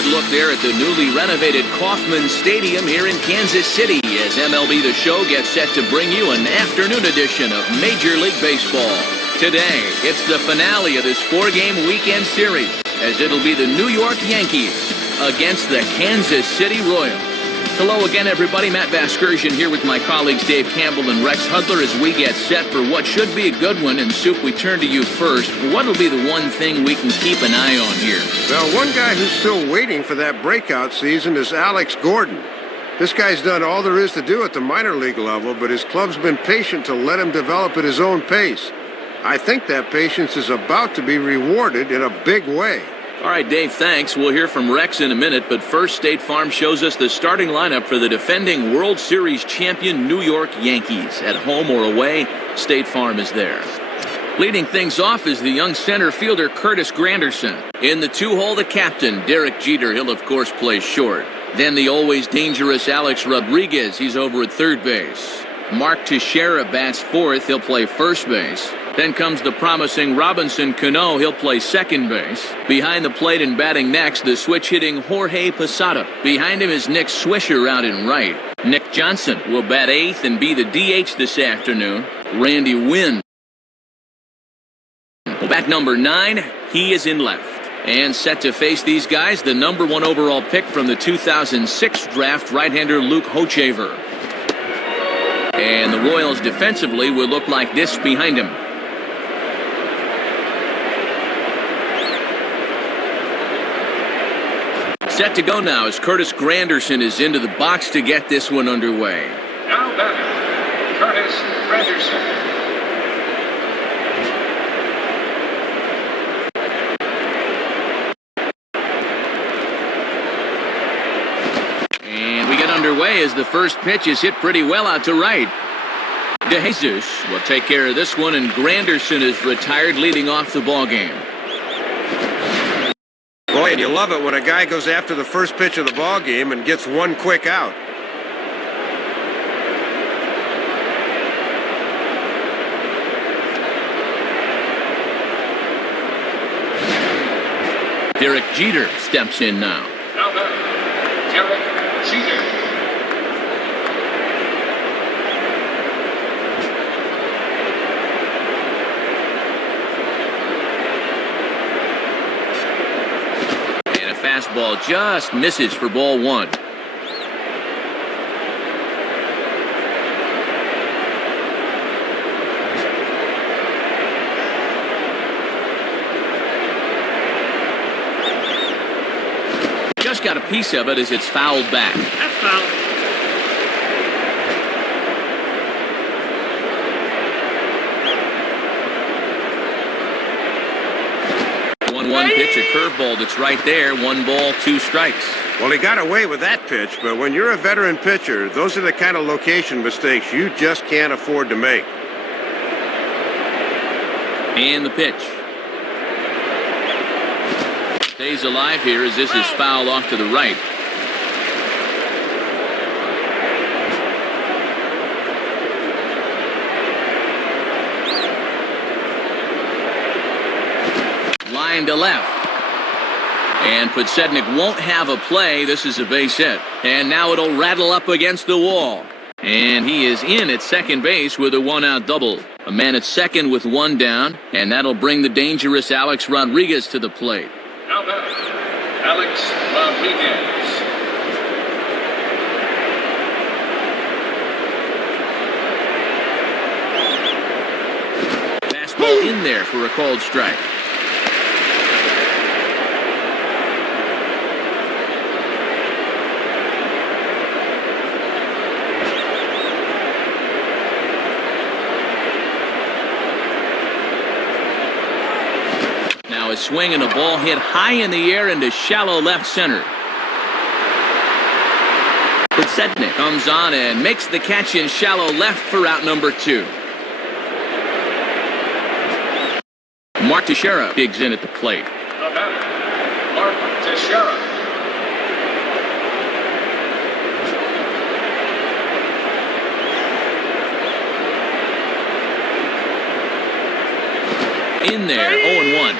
good look there at the newly renovated Kauffman Stadium here in Kansas City as MLB The Show gets set to bring you an afternoon edition of Major League Baseball. Today, it's the finale of this four-game weekend series as it'll be the New York Yankees against the Kansas City Royals. Hello again, everybody. Matt Vasgersian here with my colleagues Dave Campbell and Rex Hudler as we get set for what should be a good one. And Soup, we turn to you first. What'll be the one thing we can keep an eye on here? Well, one guy who's still waiting for that breakout season is Alex Gordon. This guy's done all there is to do at the minor league level, but his club's been patient to let him develop at his own pace. I think that patience is about to be rewarded in a big way. All right, Dave, thanks. We'll hear from Rex in a minute, but first, State Farm shows us the starting lineup for the defending World Series champion New York Yankees. At home or away, State Farm is there. Leading things off is the young center fielder Curtis Granderson. In the two-hole, the captain, Derek Jeter. He'll, of course, play short. Then the always dangerous Alex Rodriguez. He's over at third base. Mark Teixeira bats fourth. He'll play first base. Then comes the promising Robinson Cano. He'll play second base. Behind the plate and batting next, the switch-hitting Jorge Posada. Behind him is Nick Swisher out in right. Nick Johnson will bat eighth and be the DH this afternoon. Randy Wynn. Bat number 9, he is in left. And set to face these guys, the number 1 overall pick from the 2006 draft, right-hander Luke Hochevar. And the Royals defensively will look like this behind him. Set to go now as Curtis Granderson is into the box to get this one underway. Now batting, Curtis Granderson. And we get underway as the first pitch is hit pretty well out to right. De Jesus will take care of this one, and Granderson is retired, leading off the ballgame. Boy, and you love it when a guy goes after the first pitch of the ball game and gets one quick out. Derek Jeter steps in now. Now batting, Derek Jeter. Fastball just misses for ball 1. Just got a piece of it as it's fouled back. That's foul. 1 pitch, a curveball that's right there. 1 ball, 2 strikes. Well, he got away with that pitch, but when you're a veteran pitcher, those are the kind of location mistakes you just can't afford to make. And the pitch. Stays alive here as this is fouled off to the right. Line to left. And Podsednik won't have a play. This is a base hit. And now it'll rattle up against the wall. And he is in at second base with a 1-out double. A man at second with 1 down. And that'll bring the dangerous Alex Rodriguez to the plate. Now batting, Alex Rodriguez. Fastball in there for a called strike. Now a swing and a ball hit high in the air into shallow left center. Podsednik comes on and makes the catch in shallow left for out number 2. Mark Teixeira digs in at the plate. The batter, Mark Teixeira. In there, 0-1.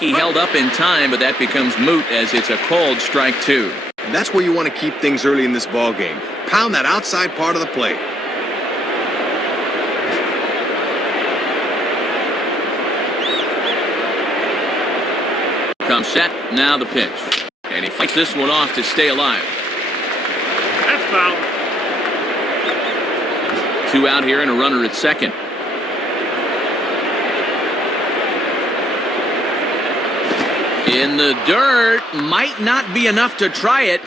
think he held up in time, but that becomes moot as it's a called strike two. And that's where you want to keep things early in this ball game. Pound that outside part of the plate. Comes set, now the pitch. And he fights this one off to stay alive. That's foul. 2 out here and a runner at second. In the dirt, might not be enough to try it.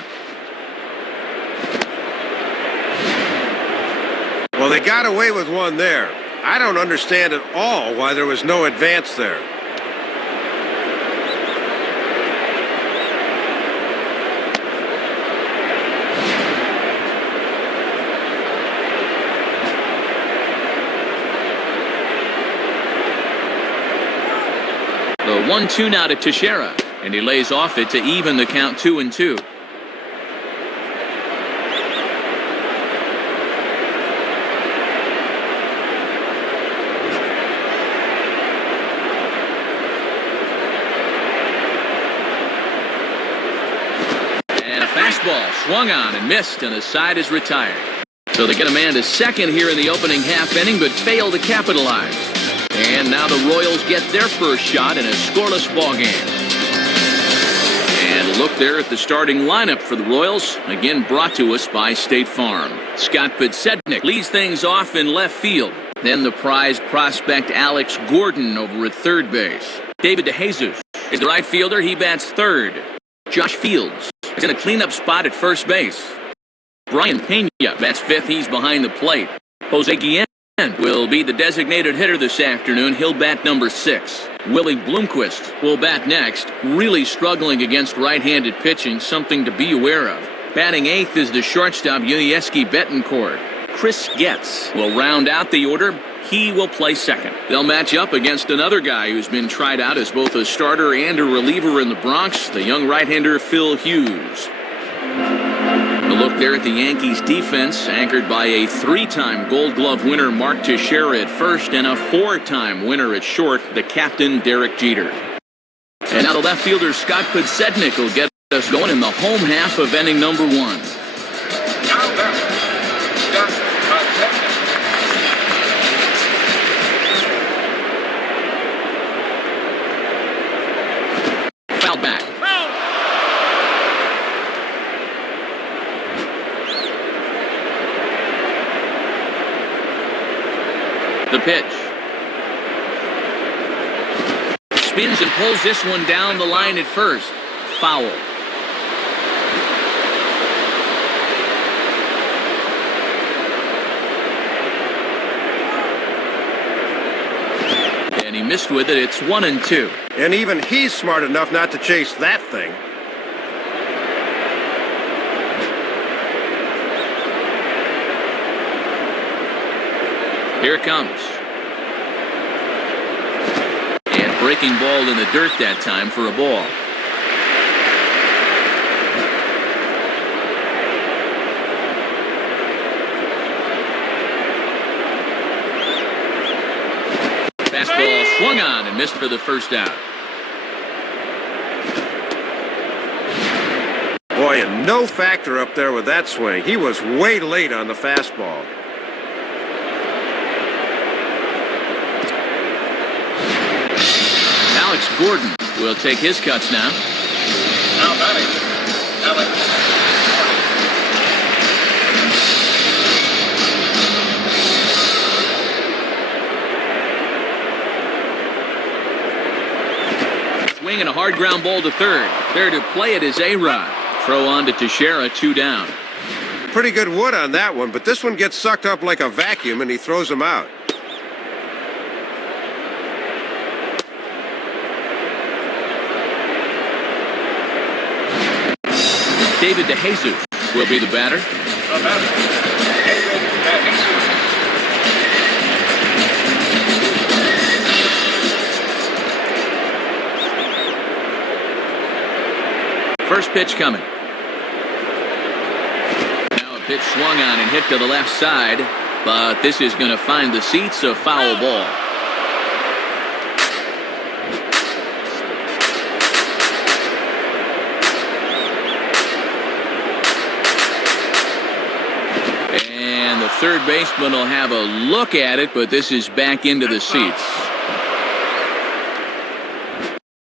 Well, they got away with one there. I don't understand at all why there was no advance there. The 1-2 now to Teixeira, and he lays off it to even the count 2-2. And a fastball swung on and missed, and the side is retired. So they get a man to second here in the opening half inning, but fail to capitalize. And now the Royals get their first shot in a scoreless ball game. And look there at the starting lineup for the Royals, again brought to us by State Farm. Scott Podsednik leads things off in left field. Then the prized prospect Alex Gordon over at third base. David DeJesus is the right fielder. He bats third. Josh Fields is in a cleanup spot at first base. Brian Pena bats fifth. He's behind the plate. Jose Guillen will be the designated hitter this afternoon. He'll bat number 6. Willie Bloomquist will bat next. Really struggling against right-handed pitching, something to be aware of. Batting 8th is the shortstop Yuniesky Betancourt. Chris Getz will round out the order. He will play second. They'll match up against another guy who's been tried out as both a starter and a reliever in the Bronx, the young right-hander Phil Hughes. A look there at the Yankees defense, anchored by a 3-time Gold Glove winner Mark Teixeira at first and a 4-time winner at short, the captain Derek Jeter. And now the left fielder Scott Podsednik will get us going in the home half of inning number 1. Now batter, Scott Podsednik. Fouled back. The pitch. Spins and pulls this one down the line at first. Foul. And he missed with it. It's 1-2. And even he's smart enough not to chase that thing. Here it comes. And breaking ball in the dirt that time for a ball. Fastball swung on and missed for the first out. Boy, a no factor up there with that swing. He was way late on the fastball. Alex Gordon will take his cuts now. Now batting, Alex Gordon. Swing and a hard ground ball to third. There to play it is A-Rod. Throw on to Teixeira, 2 down. Pretty good wood on that one, but this one gets sucked up like a vacuum and he throws him out. David DeJesus will be the batter. the batter, David DeJesus. First pitch coming. Now a pitch swung on and hit to the left side, but this is going to find the seats, a foul ball. third baseman will have a look at it, but this is back into the seats.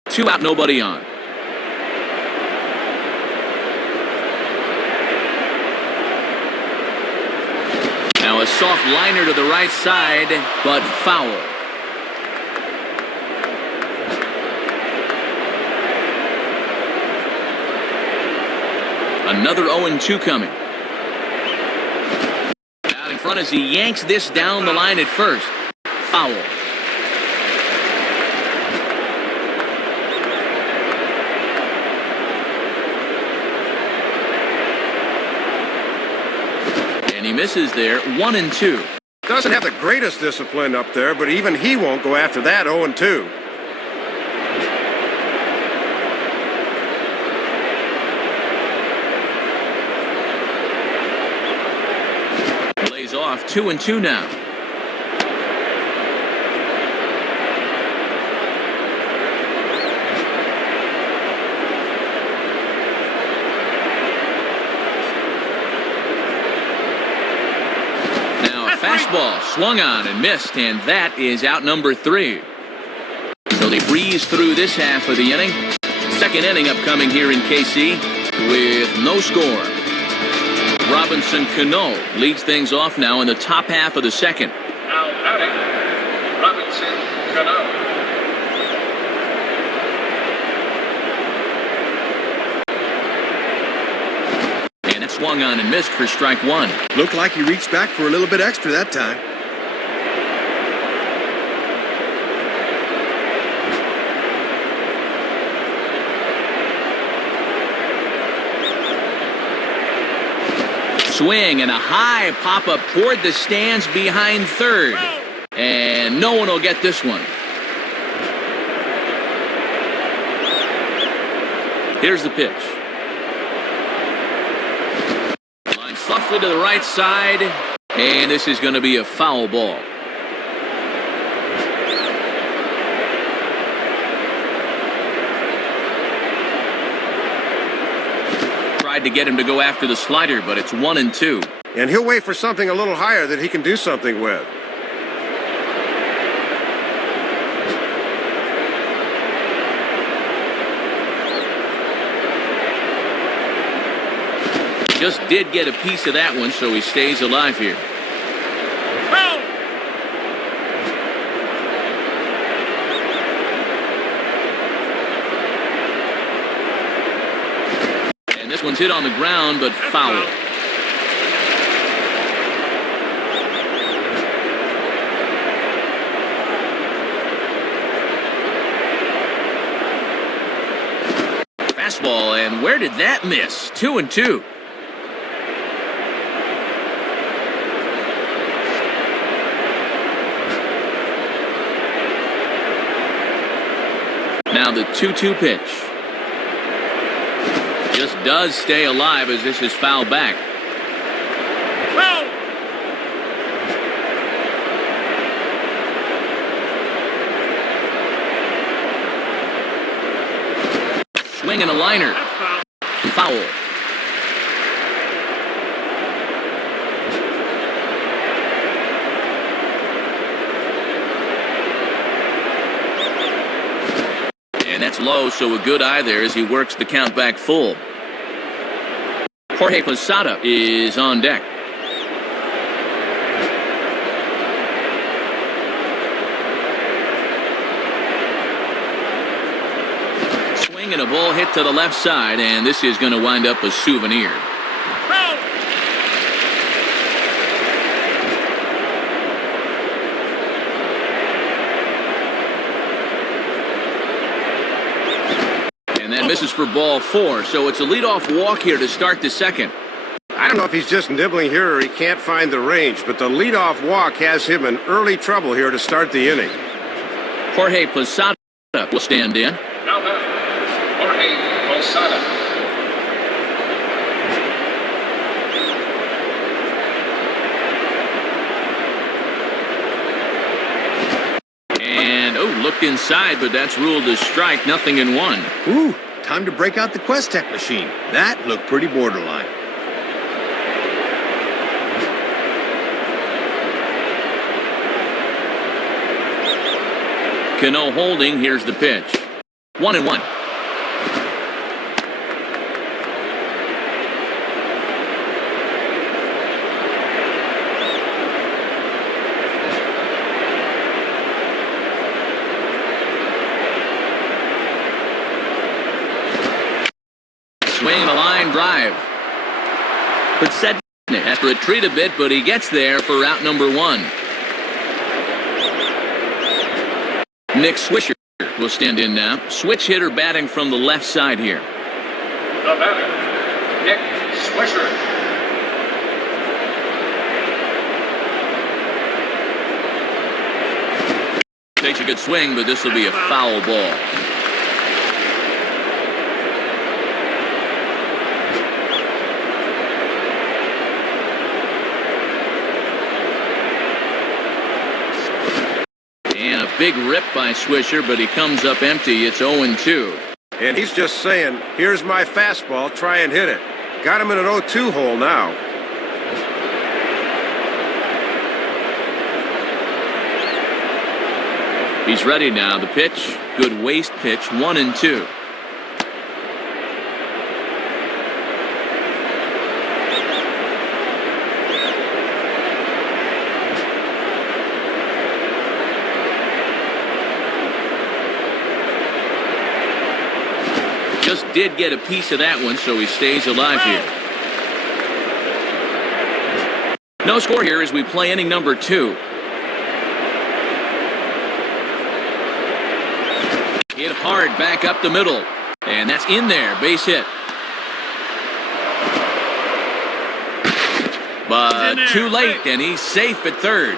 2 out, nobody on. Now a soft liner to the right side, but foul. Another 0-2 coming. Out in front as he yanks this down the line at first. Foul. And he misses there. 1-2. Doesn't have the greatest discipline up there, but even he won't go after that 0-2. Off 2-2 now. Now a fastball swung on and missed, and that is out number 3. So they breeze through this half of the inning. Second inning upcoming here in KC with no score. Robinson Cano leads things off now in the top half of the second. Now batting, Robinson Cano. And it swung on and missed for strike 1. Looked like he reached back for a little bit extra that time. Swing and a high pop-up toward the stands behind third. And no one will get this one. Here's the pitch. Line softly to the right side. And this is going to be a foul ball. To get him to go after the slider, but it's 1-2. And he'll wait for something a little higher that he can do something with. Just did get a piece of that one, so he stays alive here. This one's hit on the ground, but foul. Fastball, and where did that miss? 2-2. Now the 2-2 pitch. Just does stay alive as this is fouled back. Swing and a liner. Foul. And that's low, so a good eye there as he works the count back full. Jorge Posada is on deck. Swing and a ball hit to the left side, and this is going to wind up a souvenir. And that misses for ball 4, so it's a leadoff walk here to start the second. I don't know if he's just nibbling here or he can't find the range, but the leadoff walk has him in early trouble here to start the inning. Jorge Posada will stand in. Now batting, Jorge Posada. And, looked inside, but that's ruled a strike, 0-1. Ooh, time to break out the Quest Tech machine. That looked pretty borderline. Cano holding. Here's the pitch. 1-1. Swing a line drive. But Sedgwick has to retreat a bit, but he gets there for out number 1. Nick Swisher will stand in now. Switch hitter batting from the left side here. The batter, Nick Swisher. Takes a good swing, but this will be a foul ball. Big rip by Swisher, but he comes up empty. It's 0-2. And he's just saying, here's my fastball, try and hit it. Got him in an 0-2 hole now. He's ready now. The pitch, good waist pitch, 1-2. Just did get a piece of that one, so he stays alive here. No score here as we play inning number 2. Hit hard back up the middle. And that's in there. Base hit. But too late, and he's safe at third.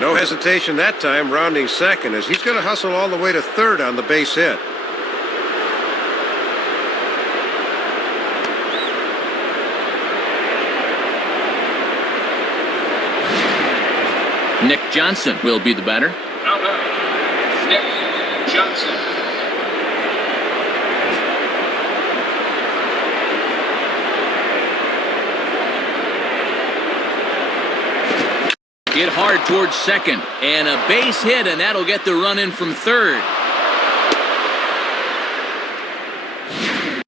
No hesitation that time, rounding second, as he's going to hustle all the way to third on the base hit. Nick Johnson will be the batter. Now batter, Nick Johnson. Hit hard towards second, and a base hit, and that'll get the run in from third.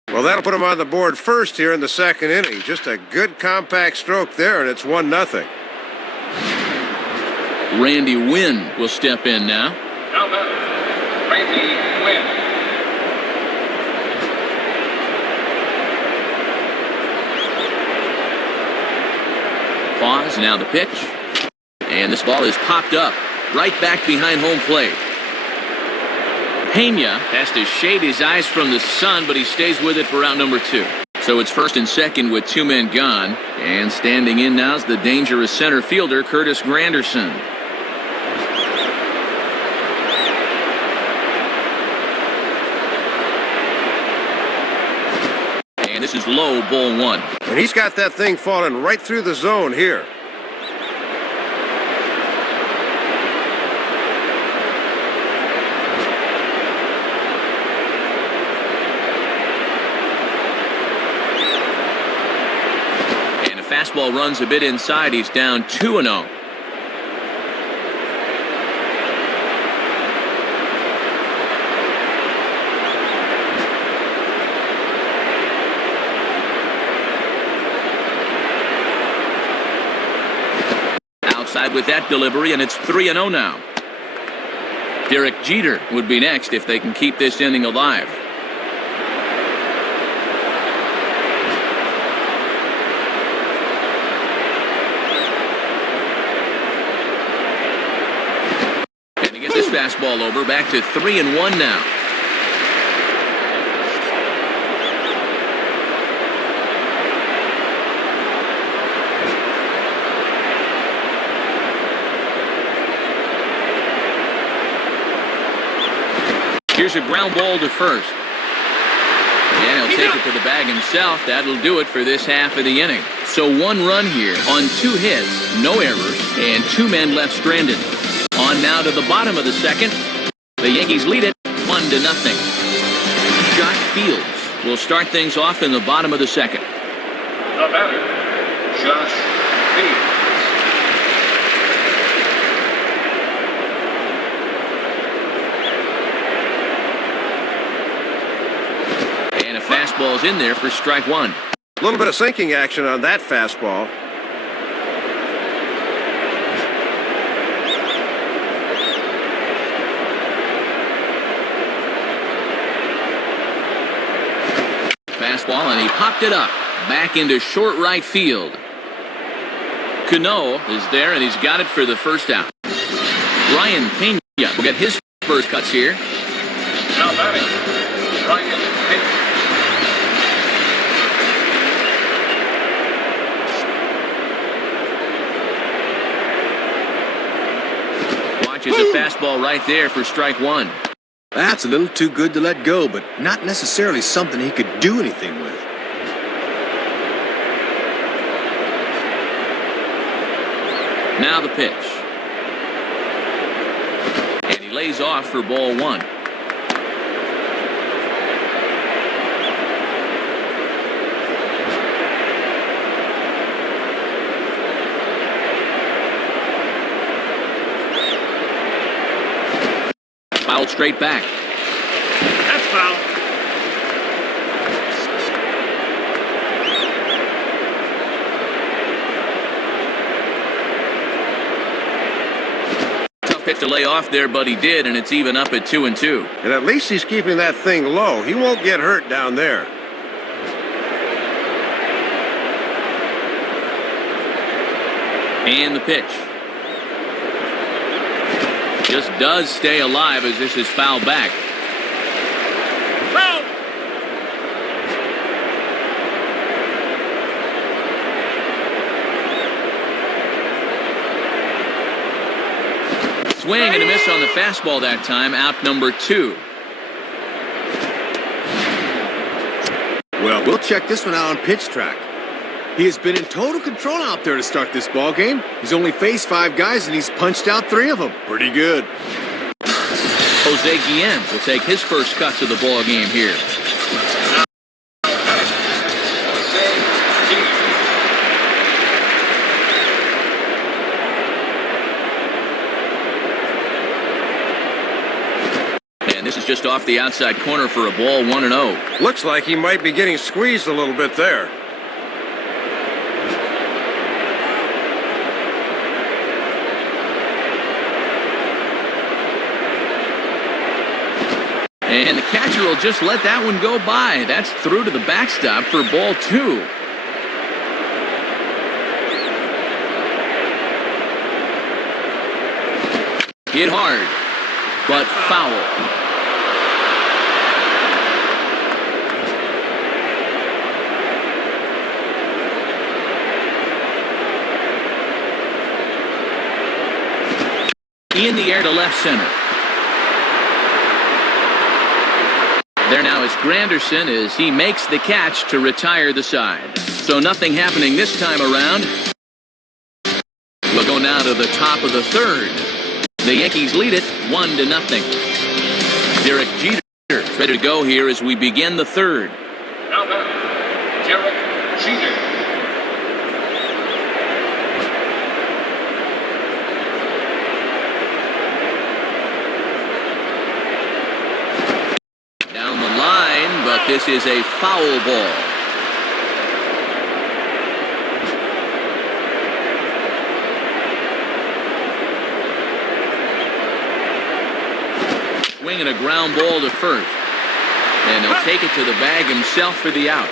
Well, that'll put him on the board first here in the second inning. Just a good compact stroke there, and it's 1-0. Randy Wynn will step in now. Now batter, Randy Wynn. Pause, now the pitch. And this ball is popped up right back behind home plate. Pena has to shade his eyes from the sun, but he stays with it for out number 2. So it's first and second with 2 men gone. And standing in now is the dangerous center fielder, Curtis Granderson. And this is low, ball 1. And he's got that thing falling right through the zone here. Fastball runs a bit inside. He's down 2-0. Outside with that delivery, and it's 3-0 now. Derek Jeter would be next if they can keep this inning alive. Fastball over, back to 3-1 now. Here's a ground ball to first. And he'll take it to the bag himself. That'll do it for this half of the inning. So 1 run here on 2 hits, no errors, and 2 men left stranded. On now to the bottom of the second. The Yankees lead it 1-0. Josh Fields will start things off in the bottom of the second. The batter, Josh Fields. fastball's in there for strike one. A little bit of sinking action on that fastball. Fastball, and he popped it up. Back into short right field. Cano is there, and he's got it for the first out. Ryan Pena will get his first cuts here. Now batting, Ryan Pena. Watches a fastball right there for strike one. That's a little too good to let go, but not necessarily something he could do anything with. Now the pitch. And he lays off for ball one. Fouled straight back. That's foul. Tough pitch to lay off there, but he did, and it's even up at 2-2. And at least he's keeping that thing low. He won't get hurt down there. And the pitch. Just does stay alive as this is fouled back. Foul. Swing and a miss on the fastball that time. Out number 2. Well, we'll check this one out on pitch track. He has been in total control out there to start this ball game. He's only faced 5 guys, and he's punched out 3 of them. Pretty good. Jose Guillen will take his first cuts of the ball game here. And this is just off the outside corner for a ball, 1-0. Looks like he might be getting squeezed a little bit there. And the catcher will just let that one go by. That's through to the backstop for ball 2. Hit hard, but foul. In the air to left center. There now is Granderson as he makes the catch to retire the side. So nothing happening this time around. We'll go now to the top of the third. The Yankees lead it 1-0. Derek Jeter is ready to go here as we begin the third. Now batting, Derek Jeter. But this is a foul ball. Swinging a ground ball to first. And he'll take it to the bag himself for the out.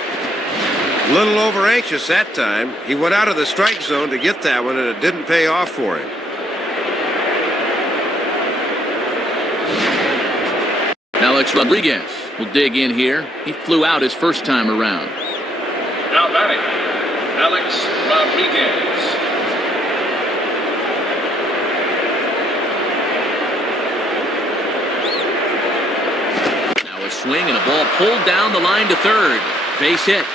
A little over anxious that time. He went out of the strike zone to get that one, and it didn't pay off for him. Alex Rodriguez will dig in here. He flew out his first time around. Now batting, Alex Rodriguez. Now a swing and a ball pulled down the line to third. Base hit.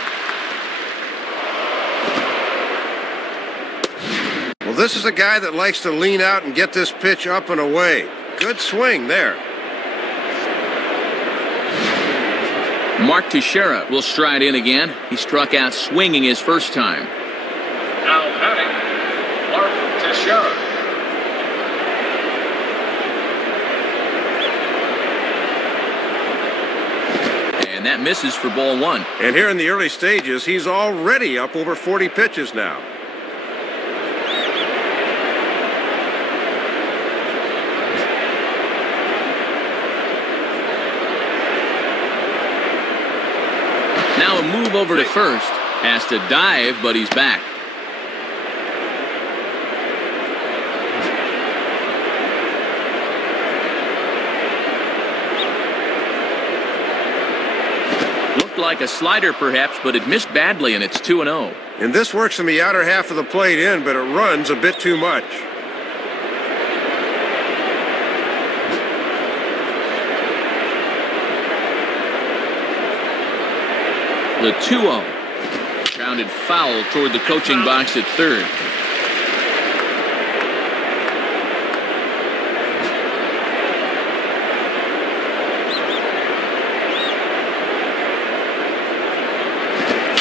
Well, this is a guy that likes to lean out and get this pitch up and away. Good swing there. Mark Teixeira will stride in again. He struck out swinging his first time. Now batting, Mark Teixeira. And And that misses for ball one. And here in the early stages, he's already up over 40 pitches now. Now a move over to first. Has to dive, but he's back. Looked like a slider perhaps, but it missed badly, and it's 2-0. And this works in the outer half of the plate in, but it runs a bit too much. The 2-0. Grounded foul toward the coaching box at third.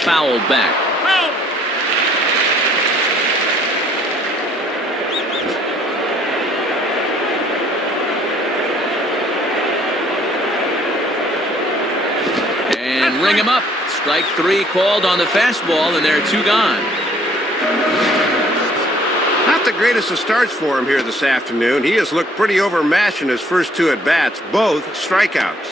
Fouled back. And ring him up. Strike three called on the fastball, and there are two gone. Not the greatest of starts for him here this afternoon. He has looked pretty overmatched in his first two at-bats, both strikeouts.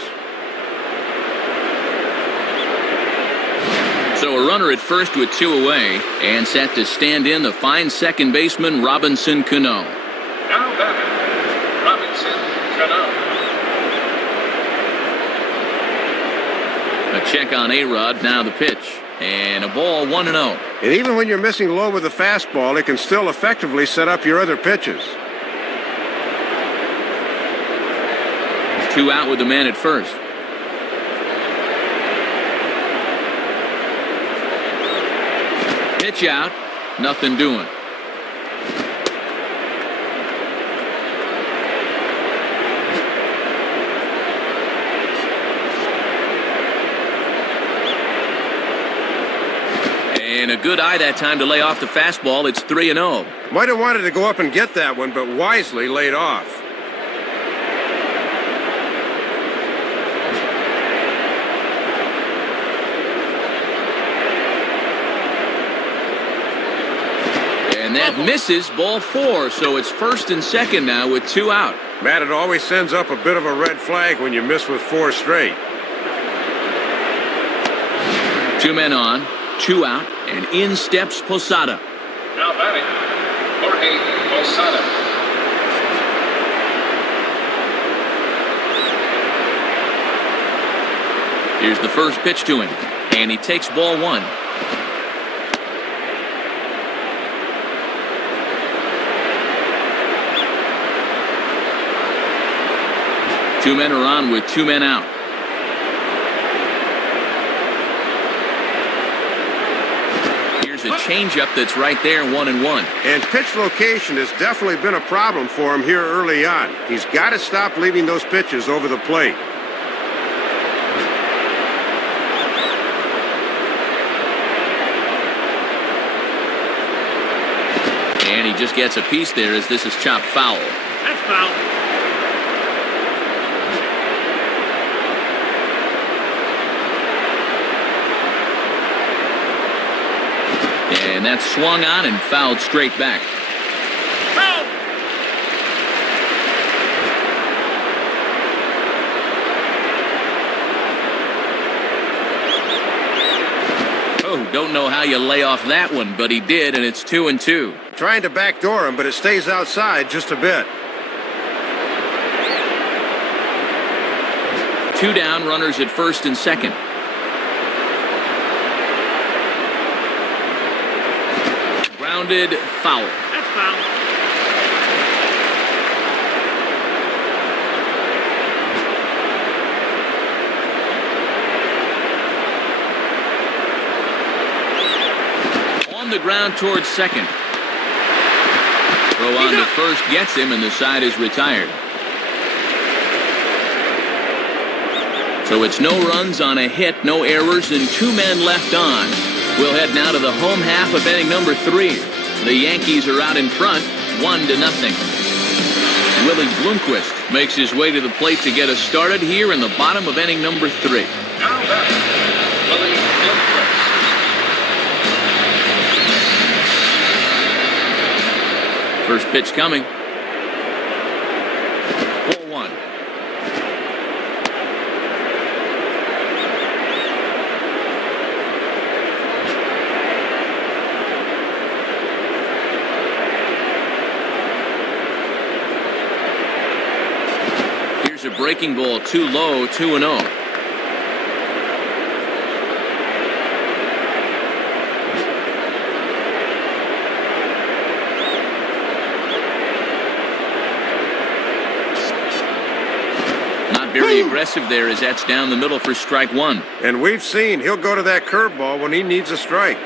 So a runner at first with two away, and set to stand in the fine second baseman Robinson Cano. Now batting, Robinson Cano. A check on A-Rod, now the pitch. And a ball 1-0. And even when you're missing low with the fastball, it can still effectively set up your other pitches. Two out with the man at first. Pitch out, nothing doing. And a good eye that time to lay off the fastball. It's 3-0. Might have wanted to go up and get that one, but wisely laid off. And that misses, ball four, so it's first and second now with two out. Matt, it always sends up a bit of a red flag when you miss with four straight. Two men on, two out, and in steps Posada. Now batting, Jorge Posada. Here's the first pitch to him, and he takes ball one. Two men are on with two men out. Here's a changeup that's right there, 1-1. And pitch location has definitely been a problem for him here early on. He's got to stop leaving those pitches over the plate. And he just gets a piece there as this is chopped foul. That's foul. And that's swung on and fouled straight back. Foul. Oh, don't know how you lay off that one, but he did, and it's 2-2. Trying to backdoor him, but it stays outside just a bit. Two down, runners at first and second. Grounded, foul. That's foul. On the ground towards second. Throw on to first gets him, and the side is retired. So it's no runs on a hit, no errors, and two men left on. We'll head now to the home half of inning number 3. The Yankees are out in front, 1-0. Willie Bloomquist makes his way to the plate to get us started here in the bottom of inning number 3. Now batting, Willie Gilchrist. First pitch coming. Ball one. Here's a breaking ball, too low, 2-0. Very aggressive there as that's down the middle for strike one. And we've seen he'll go to that curveball when he needs a strike.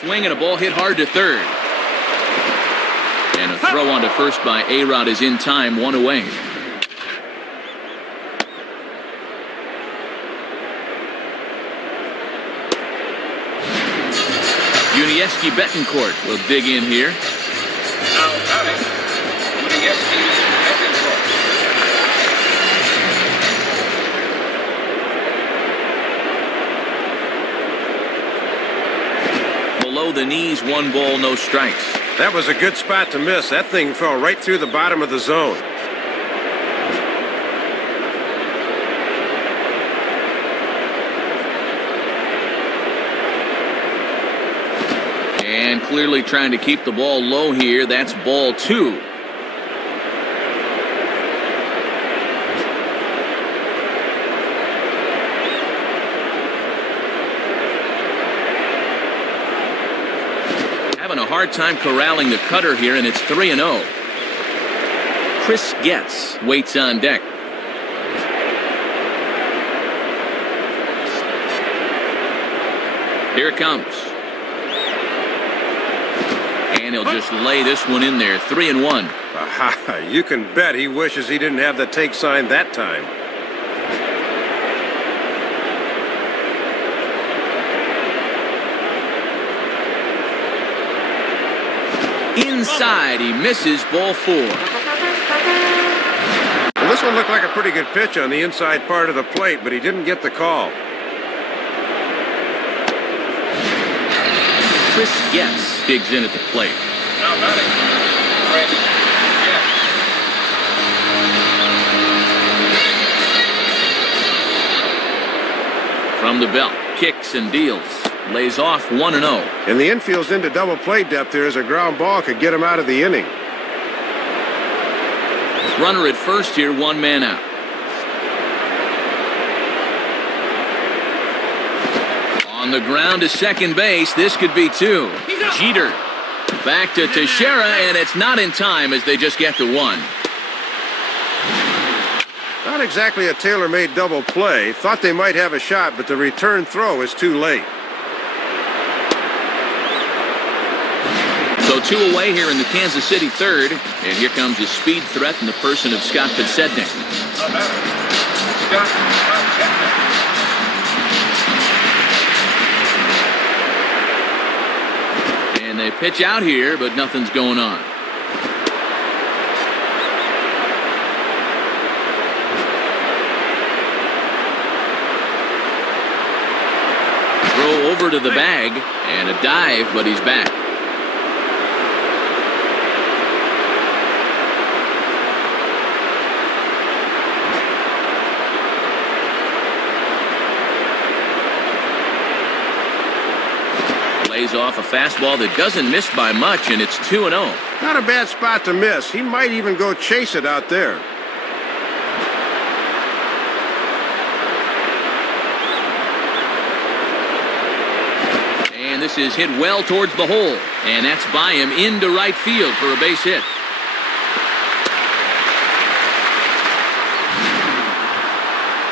Swing and a ball hit hard to third. And a throw on to first by A-Rod is in time, one away. Unieski Betancourt will dig in here. Now batting, Unieski Betancourt. Below the knees, 1 ball, no strikes. That was a good spot to miss. That thing fell right through the bottom of the zone. And clearly trying to keep the ball low here. That's ball 2. Having a hard time corralling the cutter here, and it's 3-0. Chris Getz waits on deck. Here it comes. And he'll just lay this one in there. 3-1. Aha, you can bet he wishes he didn't have the take sign that time. Inside, he misses, ball 4. Well, this one looked like a pretty good pitch on the inside part of the plate, but he didn't get the call. Chris Getz digs in at the plate. Now batting, Chris Getz. From the belt, kicks and deals. Lays off 1-0. And the infield's into double play depth there as a ground ball could get him out of the inning. Runner at first here, 1 man out. On the ground to second base, this could be 2. Jeter back to Teixeira, and it's not in time as they just get to 1. Not exactly a tailor-made double play. Thought they might have a shot, but the return throw is too late. So 2 away here in the Kansas City third, and here comes a speed threat in the person of Scott Podsednik. Now batting, Scott Podsednik. And they pitch out here, but nothing's going on. Throw over to the bag, and a dive, but he's back. Lays off a fastball that doesn't miss by much, and it's 2-0. Not a bad spot to miss. He might even go chase it out there. And this is hit well towards the hole, and that's by him into right field for a base hit.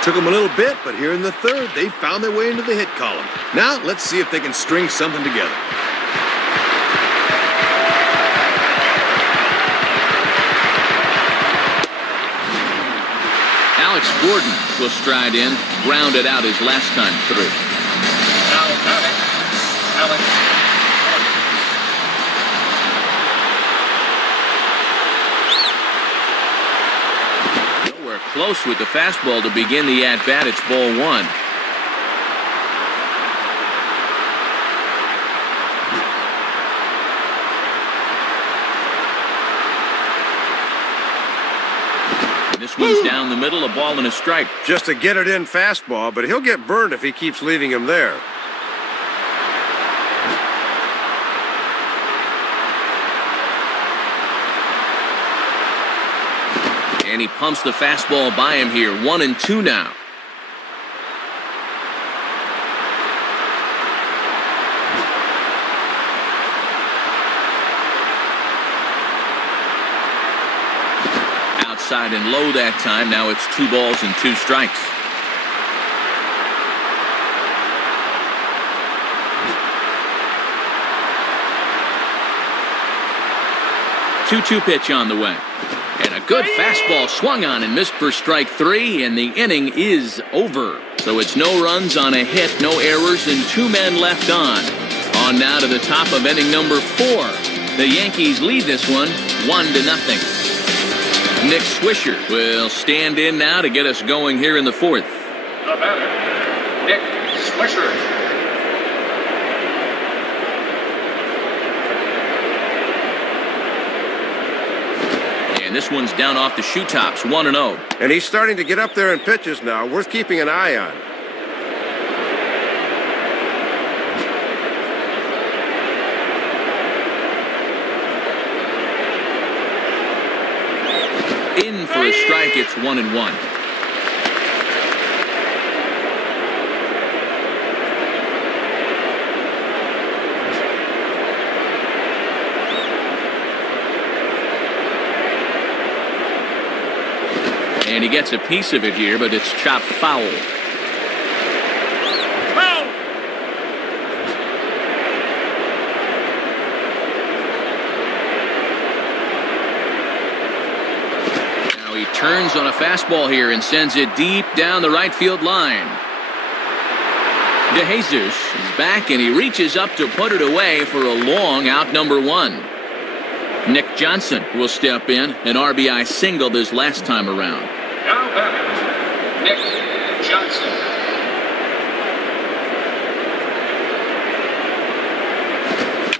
Took them a little bit, but here in the third, they found their way into the hit column. Now, let's see if they can string something together. Alex Gordon will stride in, grounded out his last time through. Now batting, Alex close with the fastball to begin the at-bat. It's ball one. This one's down the middle, a ball and a strike. Just a get-it-in fastball, but he'll get burned if he keeps leaving him there. And he pumps the fastball by him here. 1-2 now. Outside and low that time. Now it's 2 balls and 2 strikes. Two-two pitch on the way. And a good fastball swung on and missed for strike 3, and the inning is over. So it's no runs on a hit, no errors, and 2 men left on. On now to the top of inning number 4. The Yankees lead this one 1-0. Nick Swisher will stand in now to get us going here in the 4th. The batter, Nick Swisher. And this one's down off the shoe tops, 1-0. And he's starting to get up there in pitches now, worth keeping an eye on. In for a strike, it's 1-1. And he gets a piece of it here, but it's chopped foul. Now he turns on a fastball here and sends it deep down the right field line. DeJesus is back, and he reaches up to put it away for a long out number 1. Nick Johnson will step in, an RBI single this last time around. Now batter, Nick Johnson.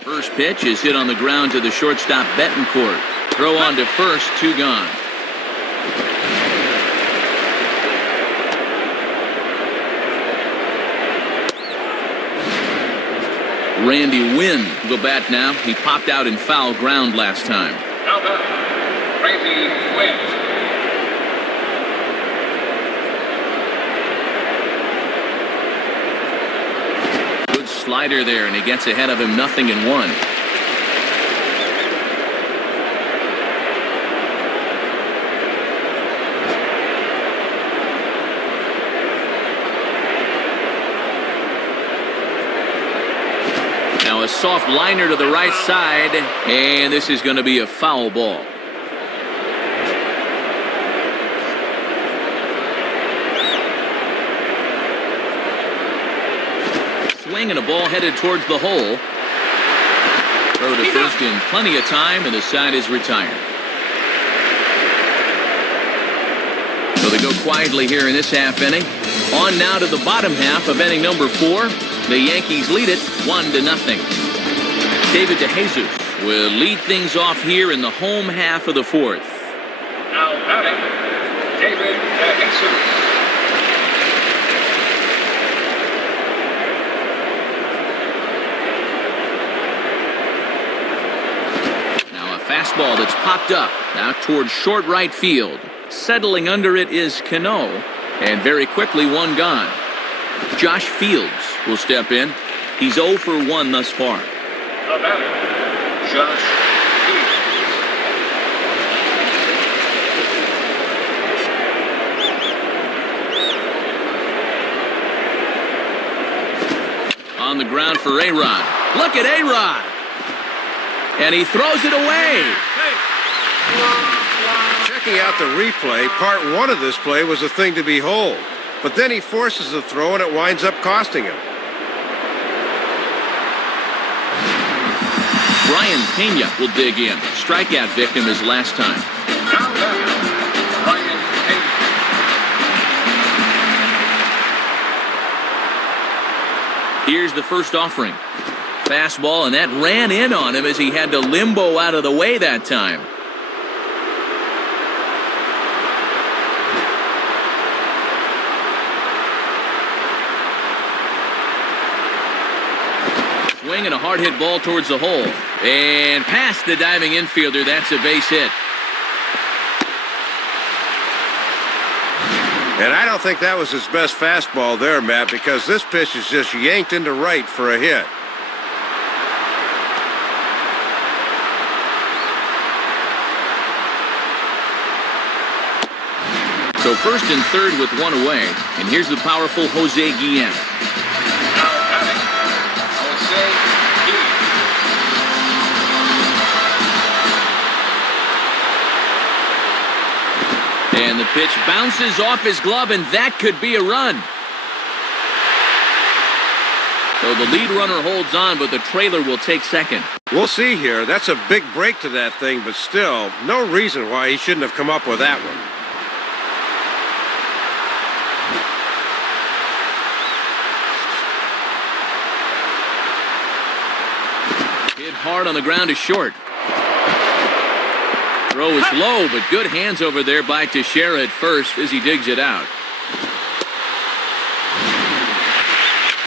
First pitch is hit on the ground to the shortstop Betancourt. Throw on to first, 2 gone. Randy Wynn will bat now. He popped out in foul ground last time. Now batter, Randy Wynn. Slider there, and he gets ahead of him, 0-1. Now a soft liner to the right side, and this is going to be a foul ball. And a ball headed towards the hole. Throw to first in plenty of time, and the side is retired. So they go quietly here in this half inning. On now to the bottom half of inning number 4. The Yankees lead it 1-0. David DeJesus will lead things off here in the home half of the 4th. Now batting, David DeJesus. Fastball that's popped up now towards short right field. Settling under it is Cano, and very quickly 1 gone. Josh Fields will step in. He's 0 for 1 thus far. The batter, Josh Fields. On the ground for A-Rod. Look at A-Rod. And he throws it away. Checking out the replay, part 1 of this play was a thing to behold. But then he forces the throw, and it winds up costing him. Brian Pena will dig in. Strikeout victim his last time. Now batter, Brian Pena. Here's the first offering. Fastball, and that ran in on him as he had to limbo out of the way that time. Swing and a hard hit ball towards the hole. And past the diving infielder, that's a base hit. And I don't think that was his best fastball there, Matt, because this pitch is just yanked into right for a hit. So first and third with one away. And here's the powerful Jose Guillen. Now batting, Jose Guillen. And the pitch bounces off his glove, and that could be a run. So the lead runner holds on, but the trailer will take second. We'll see here. That's a big break to that thing, but still, no reason why he shouldn't have come up with that one. Hit hard on the ground to short. Throw is low, but good hands over there by Teixeira at first as he digs it out.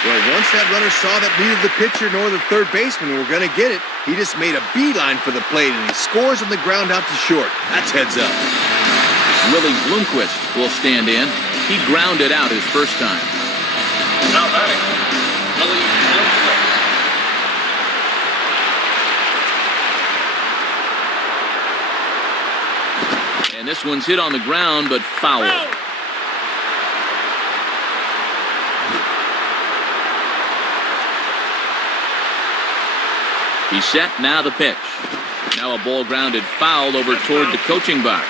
Well, once that runner saw that neither the pitcher nor the third baseman were going to get it, he just made a beeline for the plate, and he scores on the ground out to short. That's heads up. Willie Bloomquist will stand in. He grounded out his first time. Now batting, Willie Bloomquist. And this one's hit on the ground, but foul. He's set, now the pitch. Now a ball grounded foul over toward the coaching box.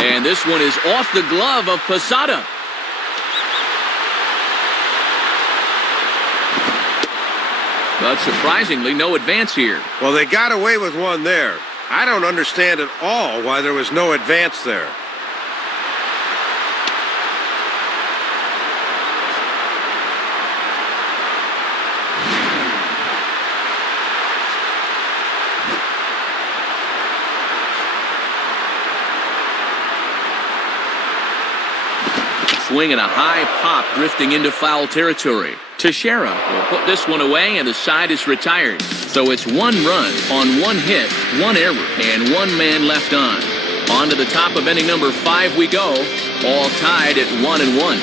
And this one is off the glove of Posada. But surprisingly, no advance here. Well, they got away with one there. I don't understand at all why there was no advance there. Swing and a high pop drifting into foul territory. Teixeira will put this one away, and the side is retired. So it's one run on one hit, one error, and one man left on. On to the top of inning number 5 we go, all tied at 1-1.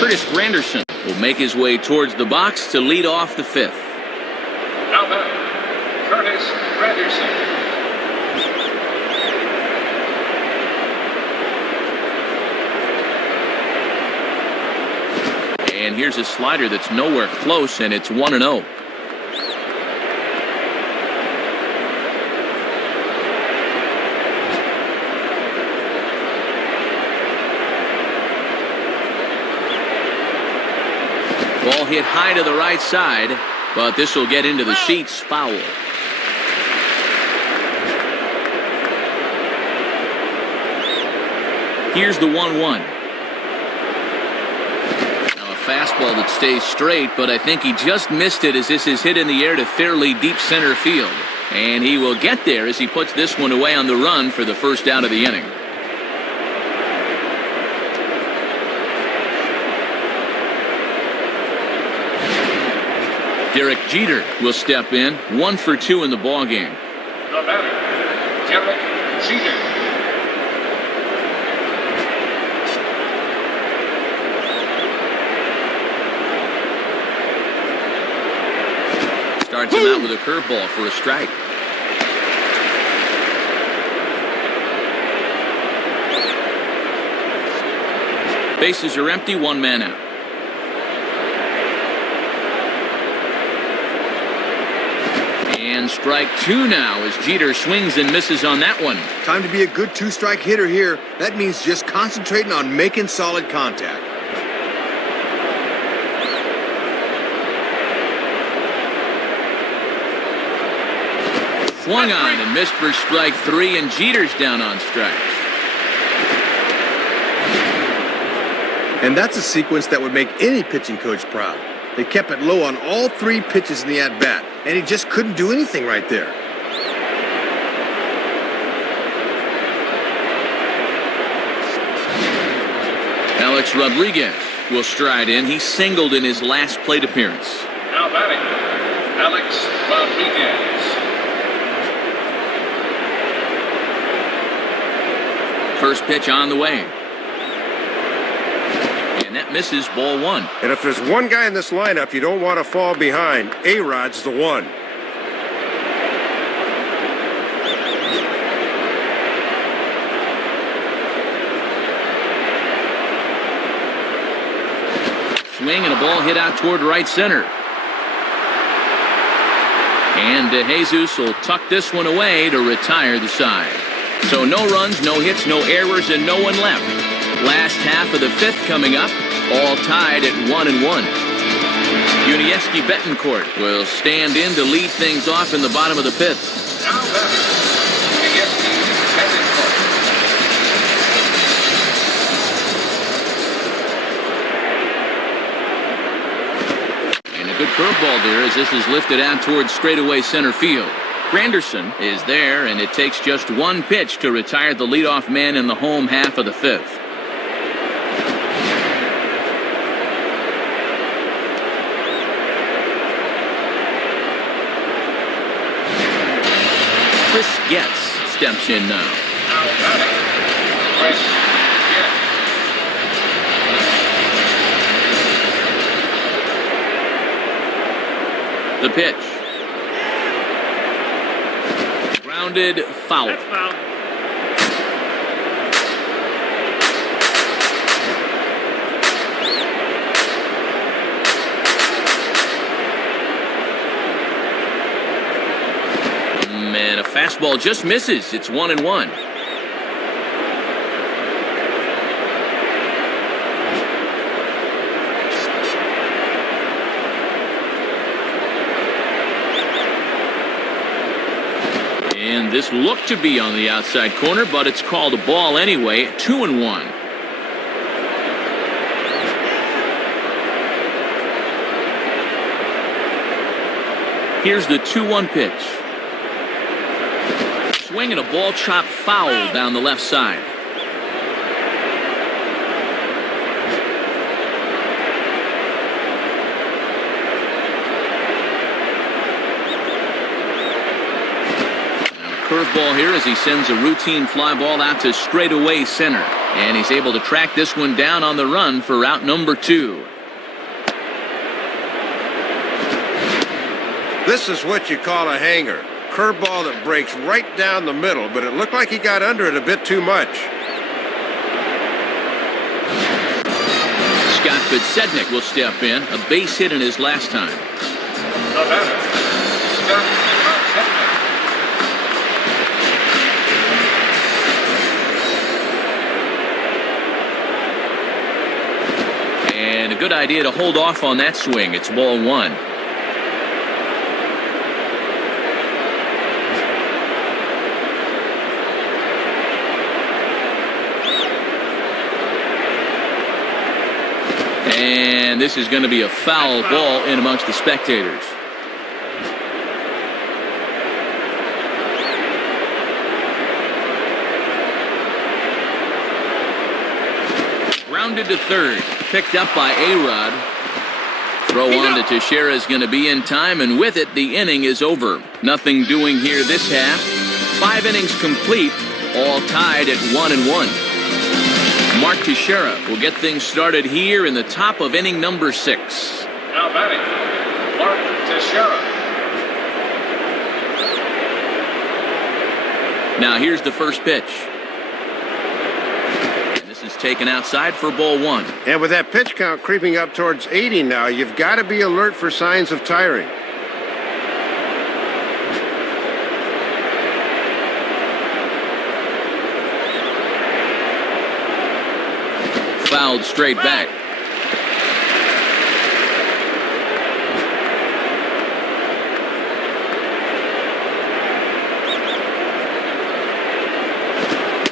Curtis Granderson will make his way towards the box to lead off the 5th. Now batting, Curtis Granderson. And here's a slider that's nowhere close, and it's 1-0. Ball hit high to the right side, but this will get into the seats, foul. Here's the 1-1. Fastball that stays straight, but I think he just missed it as this is hit in the air to fairly deep center field. And he will get there as he puts this one away on the run for the first out of the inning. Derek Jeter will step in, 1 for 2 in the ballgame. The batter, Derek Jeter. Starts him out with a curveball for a strike. Bases are empty, one man out. And strike 2 now as Jeter swings and misses on that one. Time to be a good two-strike hitter here. That means just concentrating on making solid contact. Swung on and missed for strike 3, and Jeter's down on strikes. And that's a sequence that would make any pitching coach proud. They kept it low on all 3 pitches in the at-bat, and he just couldn't do anything right there. Alex Rodriguez will stride in. He singled in his last plate appearance. Now batting, Alex Rodriguez. First pitch on the way. And that misses, ball 1. And if there's one guy in this lineup you don't want to fall behind, A-Rod's the one. Swing and a ball hit out toward right center. And DeJesus will tuck this one away to retire the side. So no runs, no hits, no errors, and no one left. Last half of the 5th coming up, all tied at 1-1. Unieski Betancourt will stand in to lead things off in the bottom of the 5th. Now batting, Unieski Betancourt. And a good curveball there as this is lifted out towards straightaway center field. Granderson is there, and it takes just 1 pitch to retire the leadoff man in the home half of the 5th. Chris Getz steps in now. Now batting, Chris Getz. The pitch. Grounded foul. That's foul. Man, a fastball just misses. It's 1-1. And this looked to be on the outside corner, but it's called a ball anyway. 2-1. Here's the 2-1 pitch. Swing and a ball chopped foul down the left side. Curveball here as he sends a routine fly ball out to straightaway center. And he's able to track this one down on the run for out number 2. This is what you call a hanger. Curveball that breaks right down the middle, but it looked like he got under it a bit too much. Scott Fitsednik will step in. A base hit in his last time. The batter, Scott Fitsednik. And a good idea to hold off on that swing. It's ball 1. And this is going to be a foul ball in amongst the spectators. Grounded to third. Picked up by A-Rod. Throw on to Teixeira is going to be in time, and with it, the inning is over. Nothing doing here this half. 5 innings complete, all tied at 1-1. Mark Teixeira will get things started here in the top of inning number 6. Now batting, Mark Teixeira. Now here's the first pitch. And this is taken outside for ball 1. And with that pitch count creeping up towards 80 now, you've got to be alert for signs of tiring. Fouled straight back.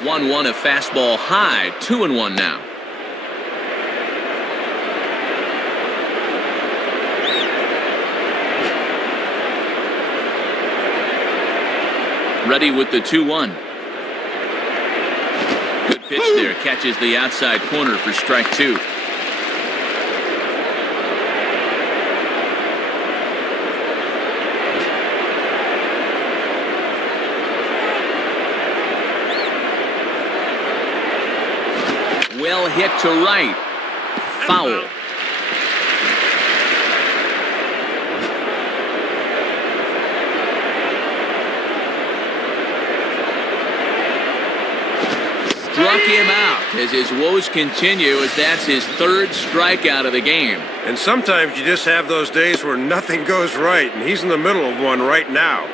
1-1, a fastball high, 2-1 now. Ready with the 2-1. Good pitch there, catches the outside corner for strike 2. Well hit to right. Foul. Struck him out as his woes continue, as that's his third strikeout of the game. And sometimes you just have those days where nothing goes right, and he's in the middle of one right now.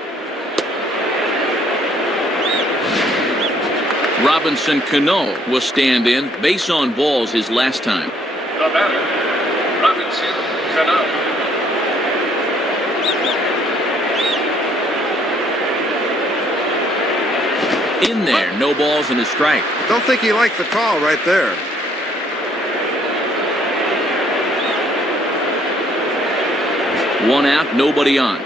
Robinson Cano will stand in. Base on balls his last time. The batter, Robinson Cano. In there, no balls and a strike. Don't think he liked the call right there. One out, nobody on.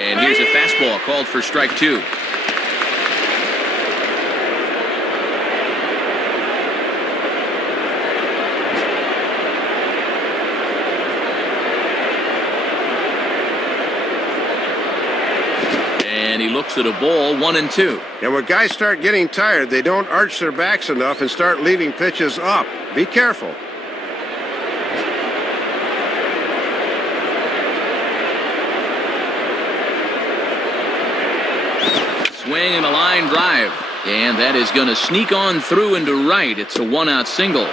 And here's a fastball called for strike 2. And he looks at a ball, 1-2. And when guys start getting tired, they don't arch their backs enough and start leaving pitches up. Be careful. Swing and a line drive. And that is going to sneak on through into right. It's a 1-out single.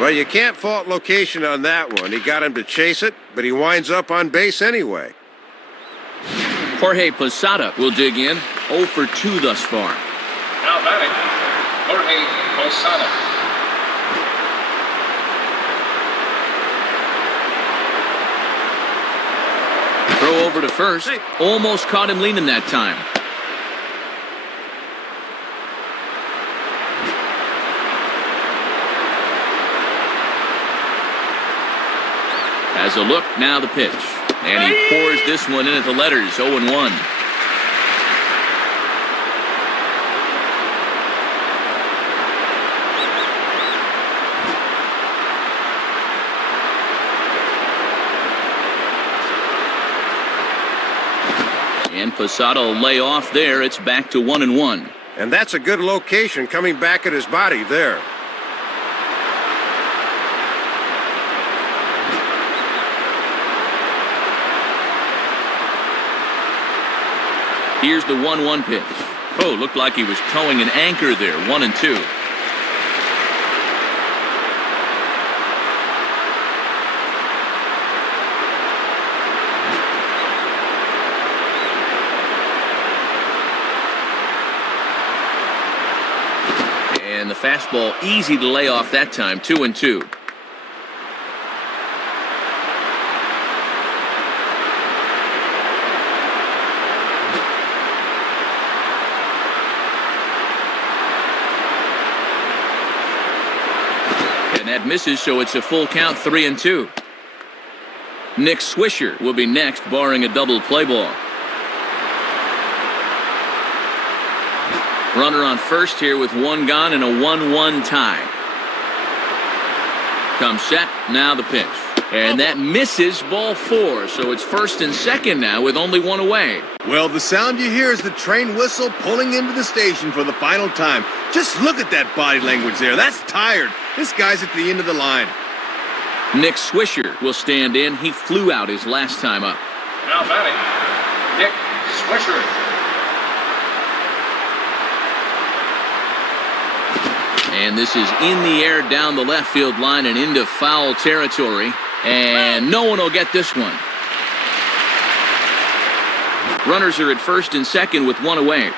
Well, you can't fault location on that one. He got him to chase it, but he winds up on base anyway. Jorge Posada will dig in. 0 for 2 thus far. Now batting, Jorge Posada. Throw over to first. Almost caught him leaning that time. Has a look, now the pitch. And he pours this one in at the letters, 0-1. And Posada will lay off there. It's back to 1-1. And that's a good location coming back at his body there. Here's the 1-1 pitch. Oh, looked like he was towing an anchor there, 1-2. And the fastball easy to lay off that time, 2-2. That misses, so it's a full count, 3-2. Nick Swisher will be next, barring a double play ball. Runner on first here with 1 gone and a 1-1 tie. Comes set, now the pitch. And that misses, ball 4, so it's first and second now with only 1 away. Well, the sound you hear is the train whistle pulling into the station for the final time. Just look at that body language there. That's tired. This guy's at the end of the line. Nick Swisher will stand in. He flew out his last time up. Now batting, Nick Swisher. And this is in the air down the left field line and into foul territory. And no one will get this one. Runners are at first and second with 1 away.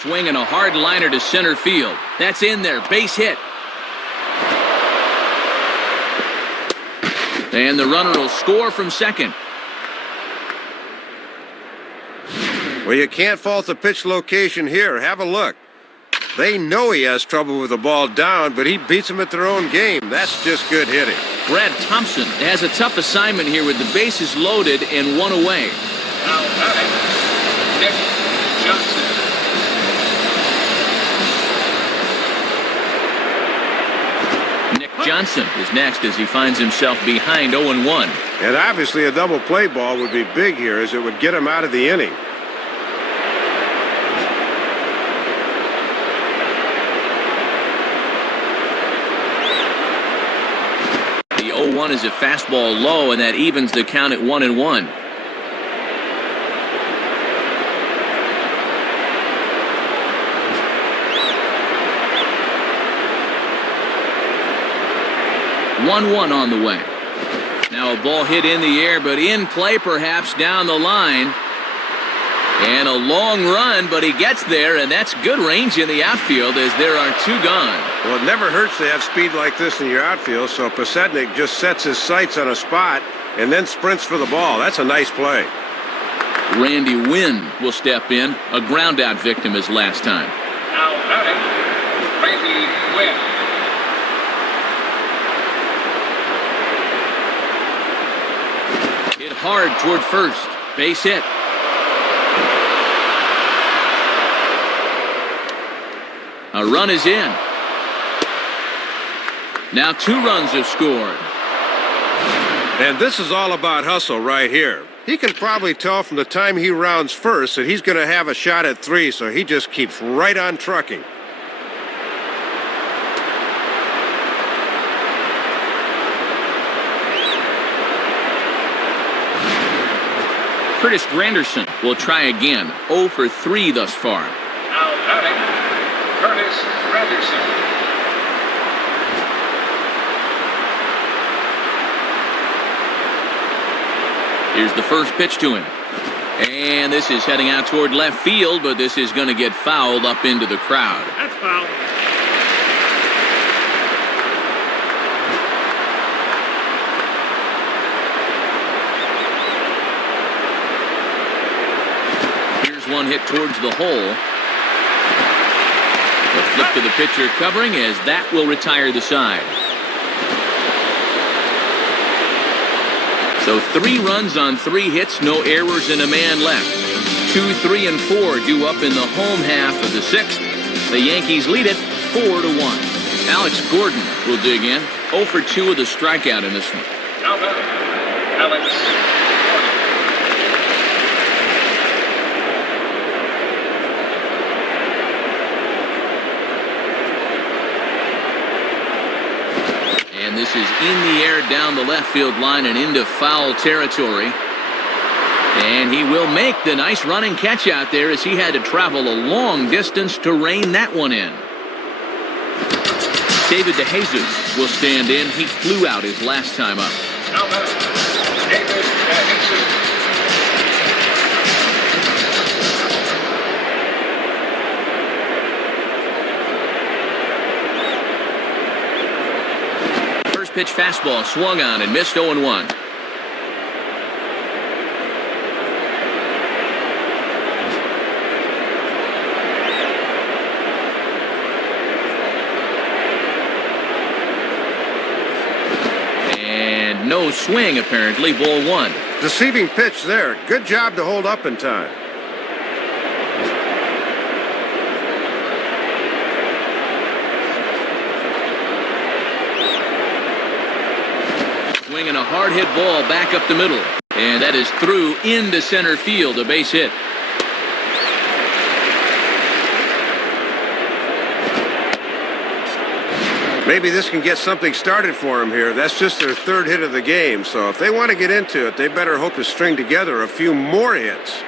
Swinging a hard liner to center field. That's in there. Base hit. And the runner will score from second. Well, you can't fault the pitch location here. Have a look. They know he has trouble with the ball down, but he beats them at their own game. That's just good hitting. Brad Thompson has a tough assignment here with the bases loaded and one away. Now batting, Nick Johnson. Nick Johnson is next as he finds himself behind 0-1. And obviously a double play ball would be big here as it would get him out of the inning. The 0-1 is a fastball low, and that evens the count at 1-1. One on the way. Now a ball hit in the air, but in play perhaps down the line. And a long run, but he gets there, and that's good range in the outfield as there are two gone. Well, it never hurts to have speed like this in your outfield, so Pasetnik just sets his sights on a spot and then sprints for the ball. That's a nice play. Randy Wynn will step in, a ground out victim as last time. Now batting, Randy Wynn. Hit hard toward first. Base hit. A run is in. Now 2 runs have scored. And this is all about hustle right here. He can probably tell from the time he rounds first that he's going to have a shot at 3, so he just keeps right on trucking. Curtis Granderson will try again. 0 for 3 thus far. Now batting, Curtis Granderson. Here's the first pitch to him. And this is heading out toward left field, but this is going to get fouled up into the crowd. That's foul. Here's one hit towards the hole. A flip to the pitcher covering as that will retire the side. So 3 runs on 3 hits, no errors, and a man left. 2, 3, and 4 due up in the home half of the 6th. The Yankees lead it 4-1. Alex Gordon will dig in. 0 for 2 with a strikeout in this one. Now batting, Alex Gordon. And this is in the air down the left field line and into foul territory. And he will make the nice running catch out there as he had to travel a long distance to rein that one in. David DeJesus will stand in. He flew out his last time up. Now batting, David DeJesus. Pitch fastball swung on and missed 0-1. And no swing apparently. Ball 1. Deceiving pitch there. Good job to hold up in time. Swinging a hard hit ball back up the middle. And that is through into center field, a base hit. Maybe this can get something started for him here. That's just their 3rd hit of the game, so if they want to get into it, they better hope to string together a few more hits.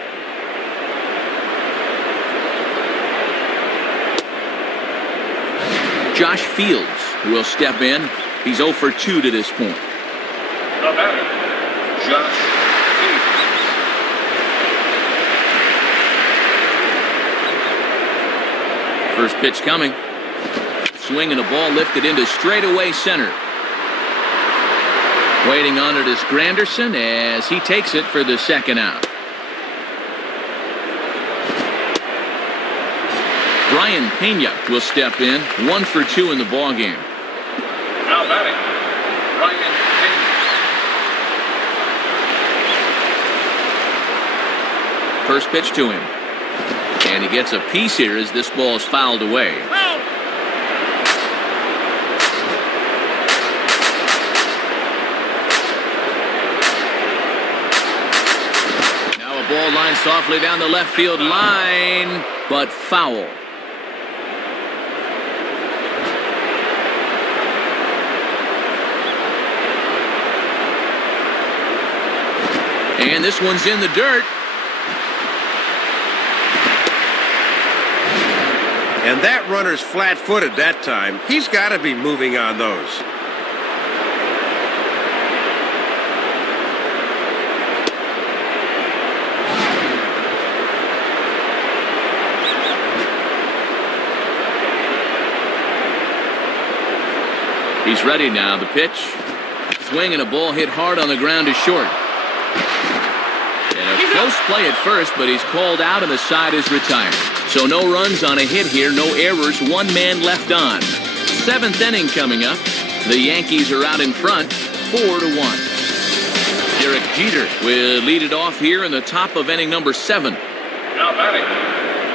Josh Fields will step in. He's 0 for 2 to this point. The batter, Josh Fields. First pitch coming. Swinging a ball lifted into straightaway center. Waiting on it is Granderson as he takes it for the second out. Brian Pena will step in, 1 for 2 in the ballgame. Now batting, Brian Pena. First pitch to him. And he gets a piece here as this ball is fouled away. Now a ball line softly down the left field line, but foul. And this one's in the dirt. And that runner's flat-footed that time. He's got to be moving on those. He's ready now. The pitch. Swing and a ball hit hard on the ground to short. And a close play at first, but he's called out and the side is retired. So no runs on a hit here, no errors, 1 man left on. 7th inning coming up. The Yankees are out in front, 4-1. Derek Jeter will lead it off here in the top of inning number 7. Now batting,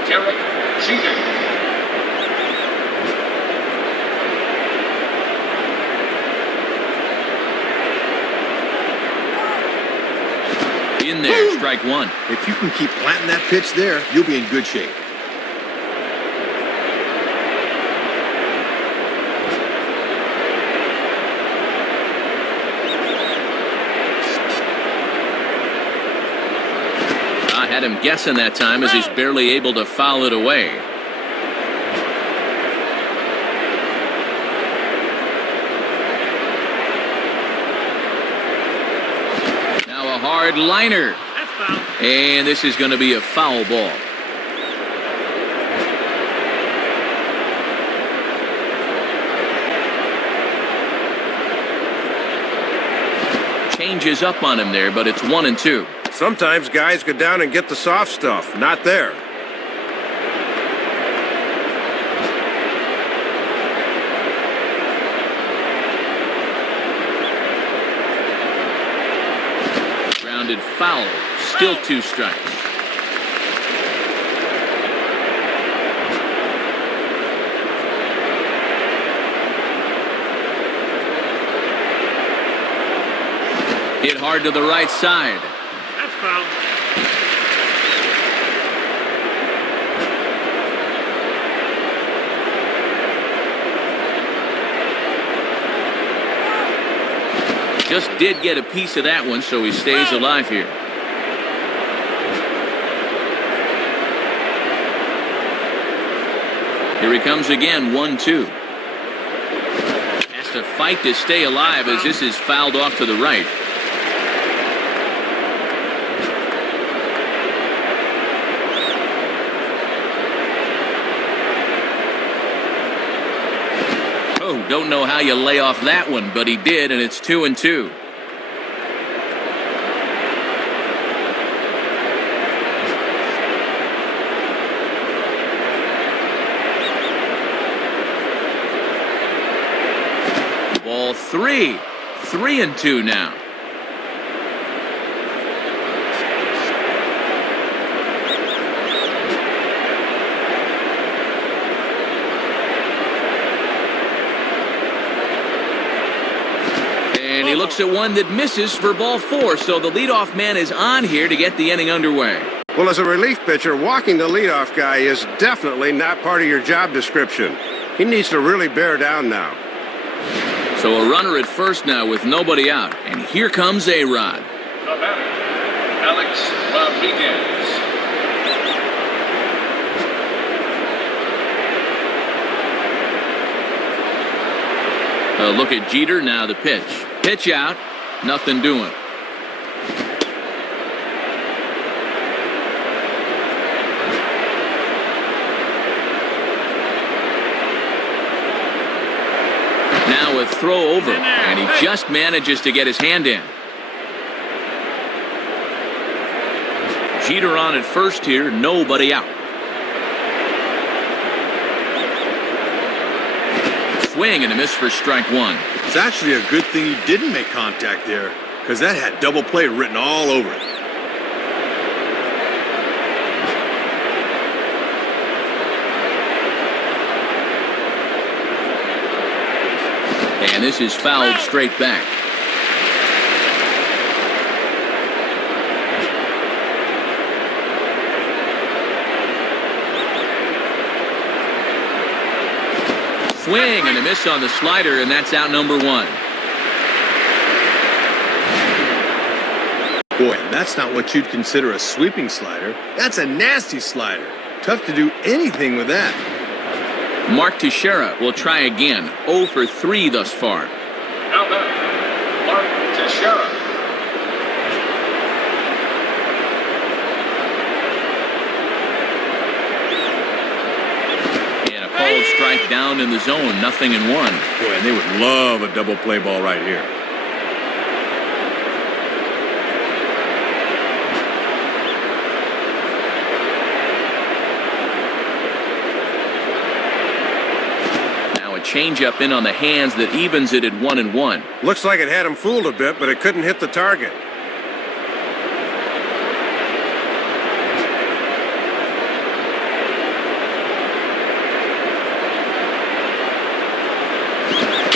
Derek Jeter. In there, strike 1. If you can keep planting that pitch there, you'll be in good shape. I had him guessing that time as he's barely able to foul it away. Now a hard liner. And this is going to be a foul ball. Changes up on him there, but it's 1-2. Sometimes guys go down and get the soft stuff. Not there. Grounded foul. Still 2 strikes. Hit hard to the right side. That's foul. Just did get a piece of that one, so he stays alive here. Here he comes again, 1-2. Has to fight to stay alive as this is fouled off to the right. Oh, don't know how you lay off that one, but he did, and it's 2-2. Ball 3. 3-2 now. And he looks at one that misses for ball 4, so the leadoff man is on here to get the inning underway. Well, as a relief pitcher, walking the leadoff guy is definitely not part of your job description. He needs to really bear down now. So a runner at first now with nobody out, and here comes A-Rod. The batter, Alex Rodriguez. A look at Jeter, now the pitch. Pitch out, nothing doing. Now a throw over, and he just manages to get his hand in. Jeter on at first here, nobody out. Swing and a miss for strike one. It's actually a good thing he didn't make contact there, because that had double play written all over it. And this is fouled straight back. Swing and a miss on the slider, and that's out number one. Boy, that's not what you'd consider a sweeping slider. That's a nasty slider. Tough to do anything with that. Mark Teixeira will try again. 0 for 3 thus far. Now back, Mark Teixeira. And a called strike down in the zone, 0-1. Boy, and they would love a double play ball right here. Change-up in on the hands that evens it at 1-1. Looks like it had him fooled a bit, but it couldn't hit the target.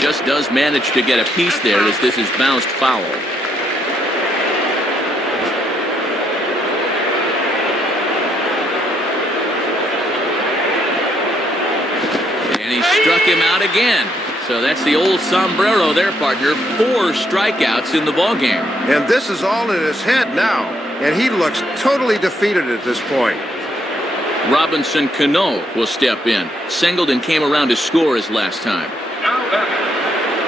Just does manage to get a piece there as this is bounced foul. And he struck him out again. So that's the old sombrero there, partner. 4 strikeouts in the ballgame. And this is all in his head now. And he looks totally defeated at this point. Robinson Cano will step in. Singleton came around to score his last time. Now back,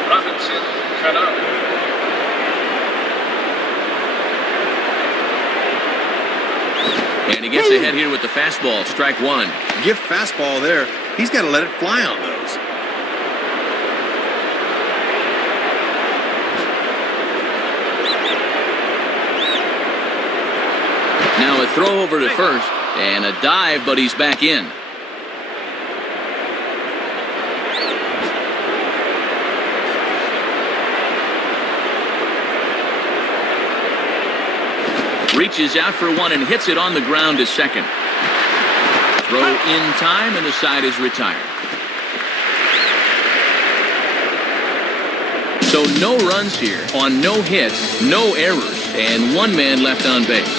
Robinson Cano. And he gets ahead here with the fastball. Strike one. Give fastball there. He's got to let it fly on those. Now a throw over to first, and a dive, but he's back in. Reaches out for one and hits it on the ground to second. Throw in time, and the side is retired. So no runs here on no hits, no errors, and 1 man left on base.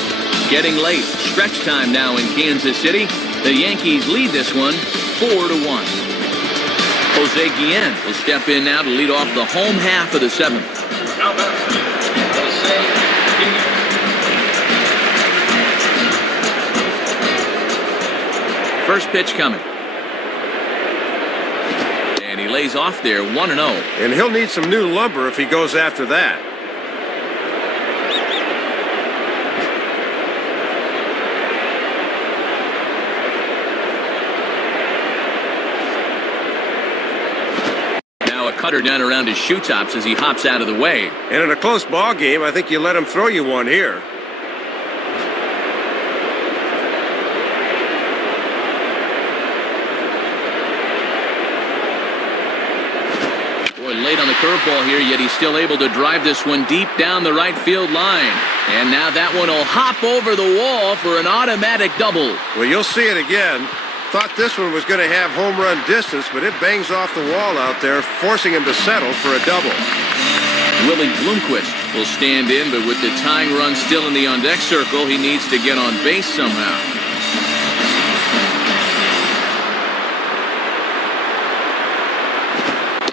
Getting late. Stretch time now in Kansas City. The Yankees lead this one 4-1. Jose Guillen will step in now to lead off the home half of the 7th. Now back, Jose Guillen. First pitch coming. And he lays off there 1-0. And he'll need some new lumber if he goes after that. Cutter down around his shoe tops as he hops out of the way. And in a close ball game, I think you let him throw you one here. Boy, late on the curveball here, yet he's still able to drive this one deep down the right field line. And now that one will hop over the wall for an automatic double. Well, you'll see it again. Thought this one was going to have home run distance, but it bangs off the wall out there, forcing him to settle for a double. Willie Bloomquist will stand in, but with the tying run still in the on-deck circle, he needs to get on base somehow.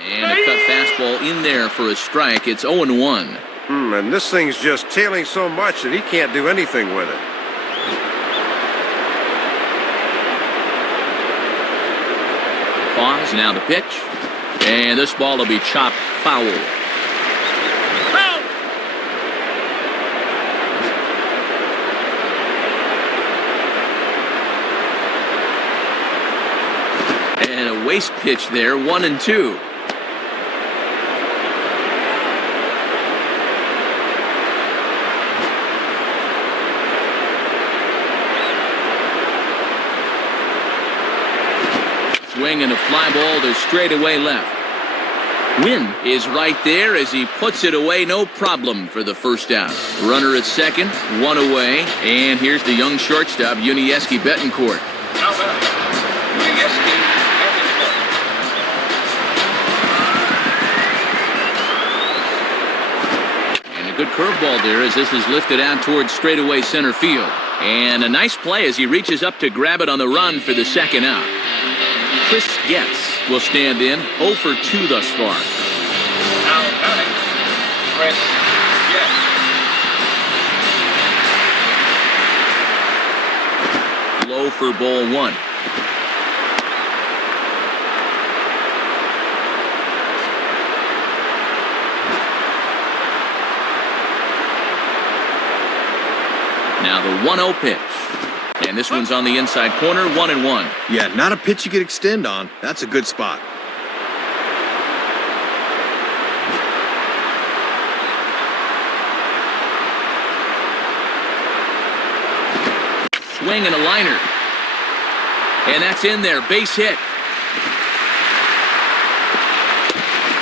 And a cut fastball in there for a strike. It's 0-1. And this thing's just tailing so much that he can't do anything with it. Pause, now the pitch. And this ball will be chopped foul. And a waste pitch there, 1-2. Swing and a fly ball to straightaway left. Wynn is right there as he puts it away, no problem for the first out. Runner at second, one away, and here's the young shortstop, Yunieski Betancourt. Now back, Yankees And a good curveball there as this is lifted out towards straightaway center field. And a nice play as he reaches up to grab it on the run for the second out. Chris Getz will stand in, 0 for 2 thus far. Now batting, Chris Getz. Low for ball 1. Now the 1-0 pitch. And this one's on the inside corner, 1-1. Yeah, not a pitch you could extend on. That's a good spot. Swing and a liner. And that's in there, base hit.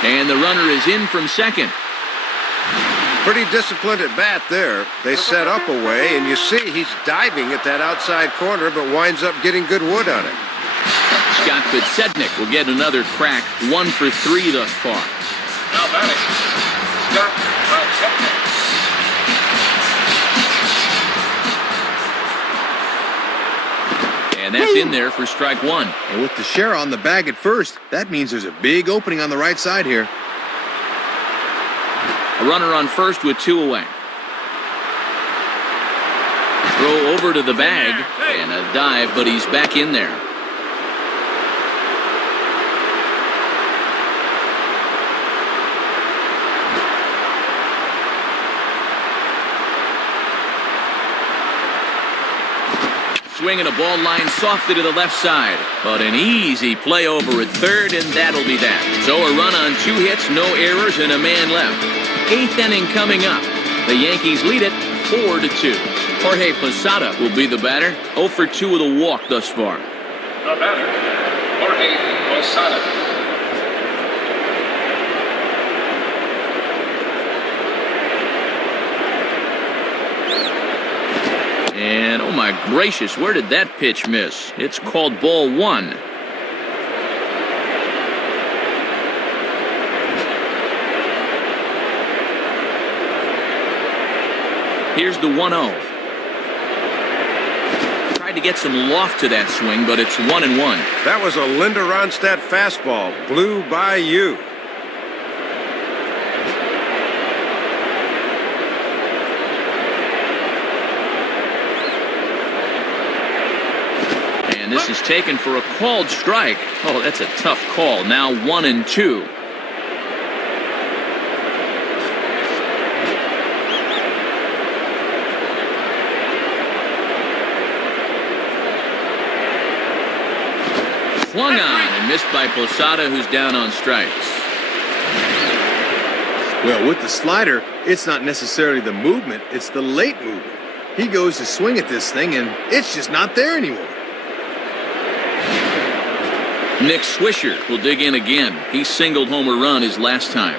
And the runner is in from second. Pretty disciplined at bat there. They set up a way, and you see he's diving at that outside corner, but winds up getting good wood on it. Scott Podsednik will get another crack, 1 for 3 thus far. Now batting, Scott Podsednik. And that's in there for strike 1. And with Teixeira on the bag at first, that means there's a big opening on the right side here. A runner on first with 2 away. Throw over to the bag and a dive, but he's back in there. Swing and a ball line softly to the left side. But an easy play over at third, and that'll be that. So a run on 2 hits, no errors, and a man left. 8th inning coming up. The Yankees lead it 4-2. Jorge Posada will be the batter. 0 for 2 with a walk thus far. The batter, Jorge Posada. And oh my gracious, where did that pitch miss? It's called ball 1. Here's the 1-0. Tried to get some loft to that swing, but it's 1-1. That was a Linda Ronstadt fastball. Blew by you. And this is taken for a called strike. Oh, that's a tough call. Now 1-2. Swung on and missed by Posada, who's down on strikes. Well, with the slider, it's not necessarily the movement, it's the late movement. He goes to swing at this thing, and it's just not there anymore. Nick Swisher will dig in again. He singled home a run his last time.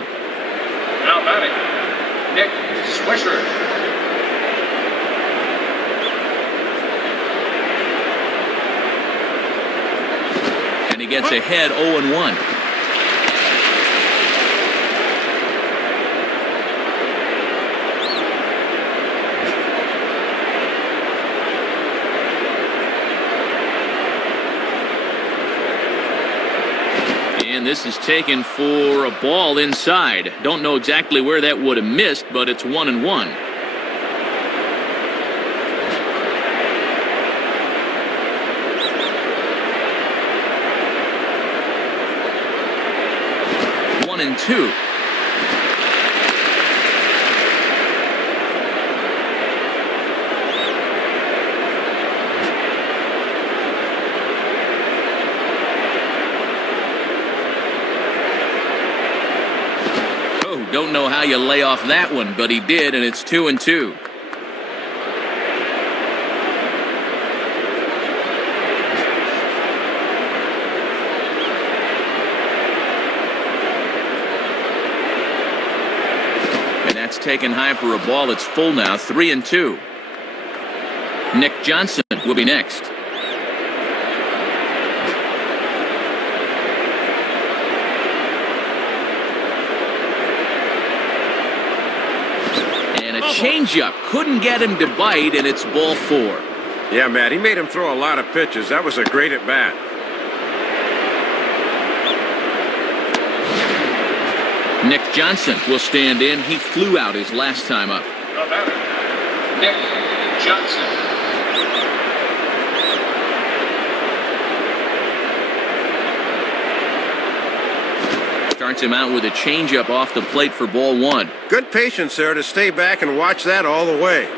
Now batting, Nick Swisher. And he gets ahead 0-1. And this is taken for a ball inside. Don't know exactly where that would have missed, but it's 1-1. And 2. Oh, don't know how you lay off that one, but he did, and it's 2-2. That's taken high for a ball. It's full now, 3-2. Nick Johnson will be next. And a changeup. Couldn't get him to bite, and it's ball 4. Yeah, Matt, he made him throw a lot of pitches. That was a great at-bat. Nick Johnson will stand in. He flew out his last time up. The batter, Nick Johnson. Starts him out with a changeup off the plate for ball 1. Good patience there to stay back and watch that all the way.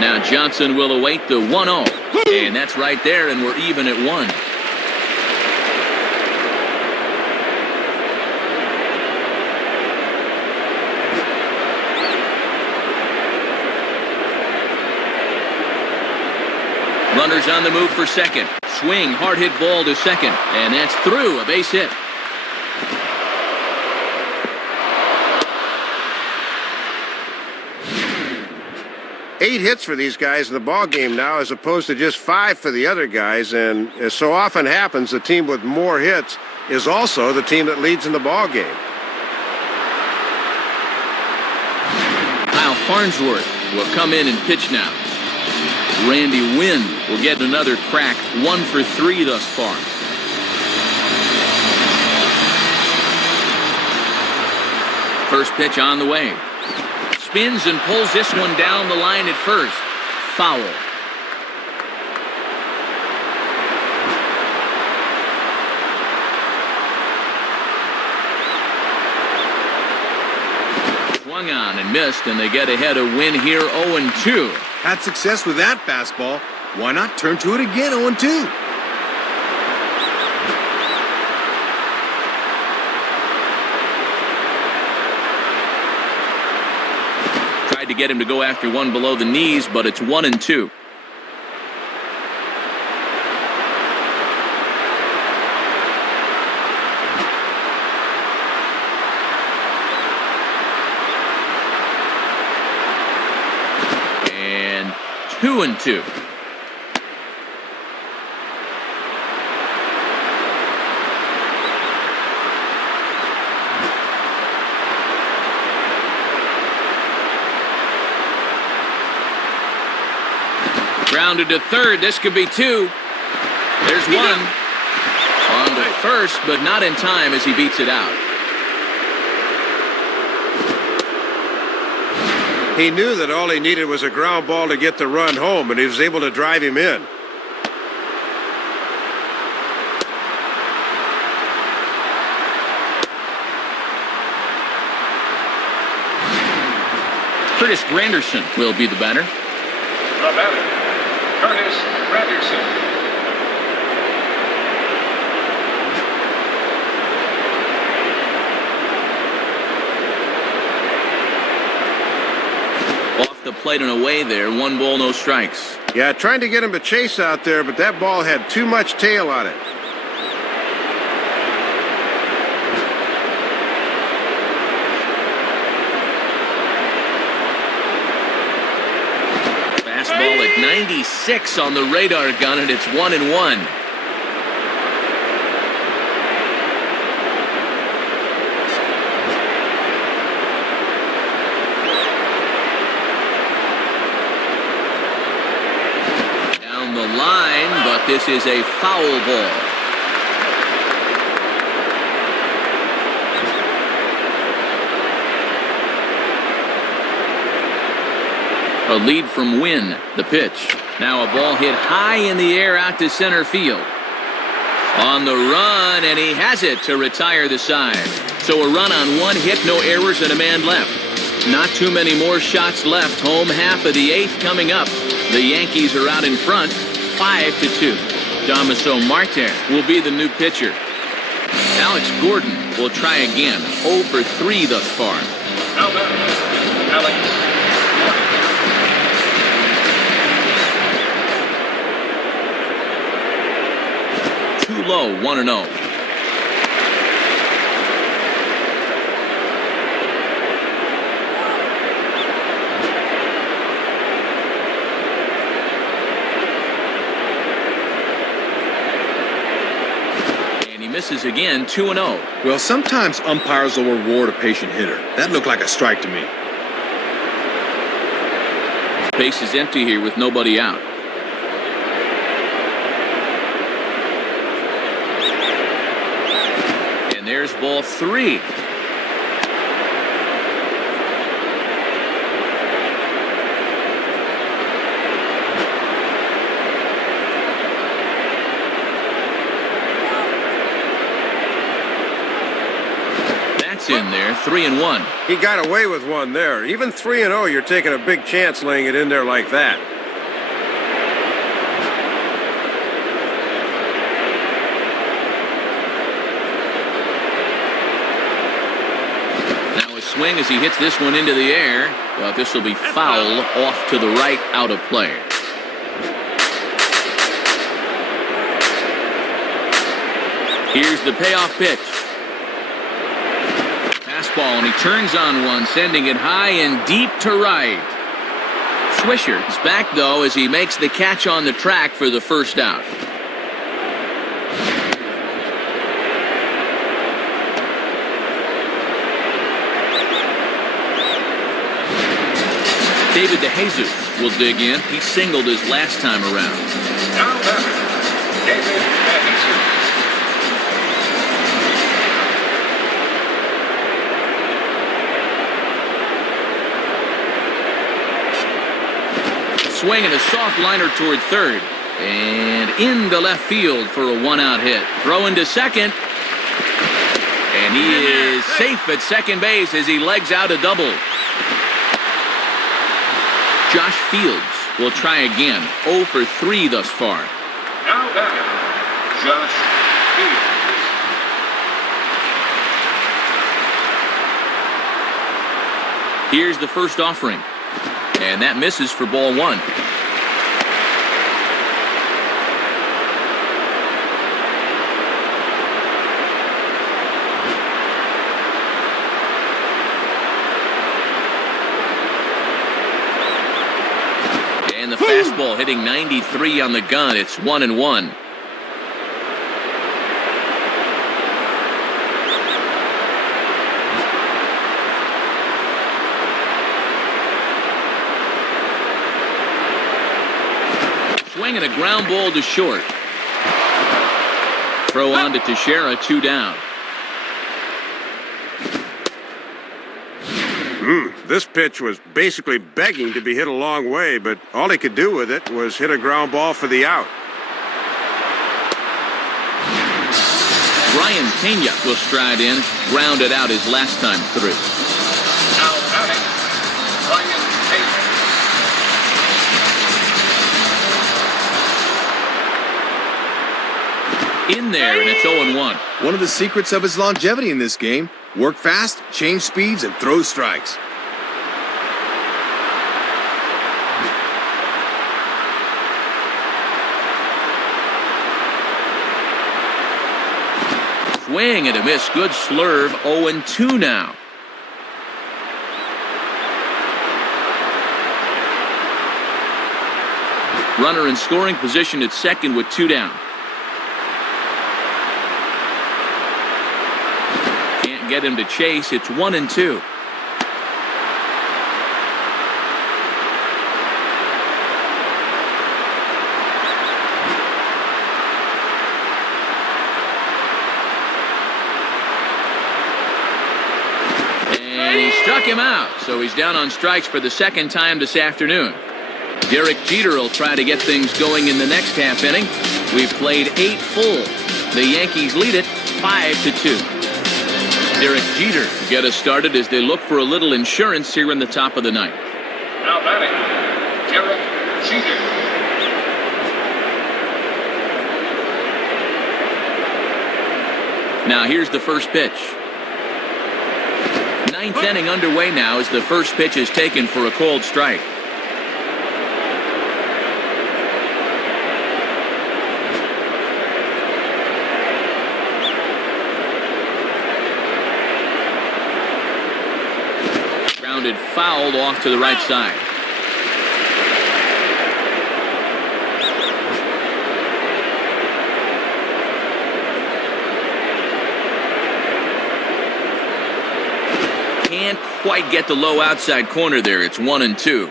Now Johnson will await the 1-0. And that's right there, and we're even at 1. Runners on the move for second. Swing, hard hit ball to second. And that's through, a base hit. Eight hits for these guys in the ball game now, as opposed to just 5 for the other guys. And as so often happens, the team with more hits is also the team that leads in the ball game. Kyle Farnsworth will come in and pitch now. Randy Wynn will get another crack, 1 for 3 thus far. First pitch on the way. Spins and pulls this one down the line at first. Foul. Swung on and missed, and they get ahead of Wynn here, 0-2. Had success with that fastball. Why not turn to it again, 0-2? Tried to get him to go after one below the knees, but it's 1-2. And 2-2. Grounded to third. This could be 2. There's 1. On to first, but not in time as he beats it out. He knew that all he needed was a ground ball to get the run home, and he was able to drive him in. Curtis Granderson will be the batter. The batter, Curtis Granderson. Off the plate and away there. 1 ball, no strikes. Yeah, trying to get him to chase out there, but that ball had too much tail on it. Fastball at 96 on the radar gun, and it's 1-1. Down the line, but this is a foul ball. A lead from Wynn, the pitch. Now a ball hit high in the air out to center field. On the run, and he has it to retire the side. So a run on 1 hit, no errors, and a man left. Not too many more shots left. Home half of the 8th coming up. The Yankees are out in front, 5-2. Damaso Marte will be the new pitcher. Alex Gordon will try again, 0 for 3 thus far. Alex. too low, 1-0. Misses again, 2-0. Well, sometimes umpires will reward a patient hitter. That looked like a strike to me. Base is empty here with nobody out. And there's ball 3. In there, 3-1. He got away with one there. Even 3-0, you're taking a big chance laying it in there like that. Now a swing as he hits this one into the air, but this will be foul off to the right, out of play. Here's the payoff pitch. Ball, and he turns on one, sending it high and deep to right. Swisher is back, though, as he makes the catch on the track for the first out. David DeJesus will dig in. He singled his last time around. Now batter, David DeJesus. Swing and a soft liner toward third. And into left field for a one-out hit. Throw into second. And he is safe at second base as he legs out a double. Josh Fields will try again. 0 for 3 thus far. Now batter, Josh Fields. Here's the first offering. And that misses for ball 1. And the fastball hitting 93 on the gun. It's 1-1. Swing and a ground ball to short. Throw on to Teixeira, 2 down. This pitch was basically begging to be hit a long way, but all he could do with it was hit a ground ball for the out. Brian Pena will stride in, grounded out his last time through. Now batting, Brian Pena. In there, and it's 0-1. One of the secrets of his longevity in this game: work fast, change speeds, and throw strikes. Swing and a miss. Good slurve. 0-2 now. Runner in scoring position at second with 2 down. Can't get him to chase. It's 1-2. And he struck him out, so he's down on strikes for the second time this afternoon. Derek Jeter will try to get things going in the next half inning. We've played 8 full. The Yankees lead it 5-2. Derek Jeter get us started as they look for a little insurance here in the top of the ninth. Now batting, Derek Jeter. Now here's the first pitch. Ninth inning underway now as the first pitch is taken for a called strike. Grounded fouled off to the right side. Can't quite get the low outside corner there. It's 1-2.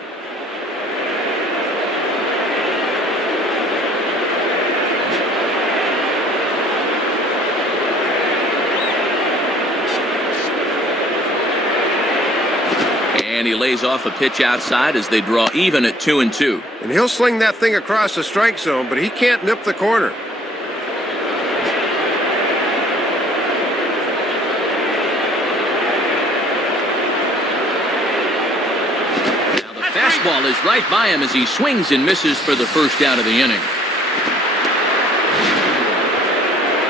And he lays off a pitch outside as they draw even at 2-2. And he'll sling that thing across the strike zone, but he can't nip the corner. Ball is right by him as he swings and misses for the first out of the inning.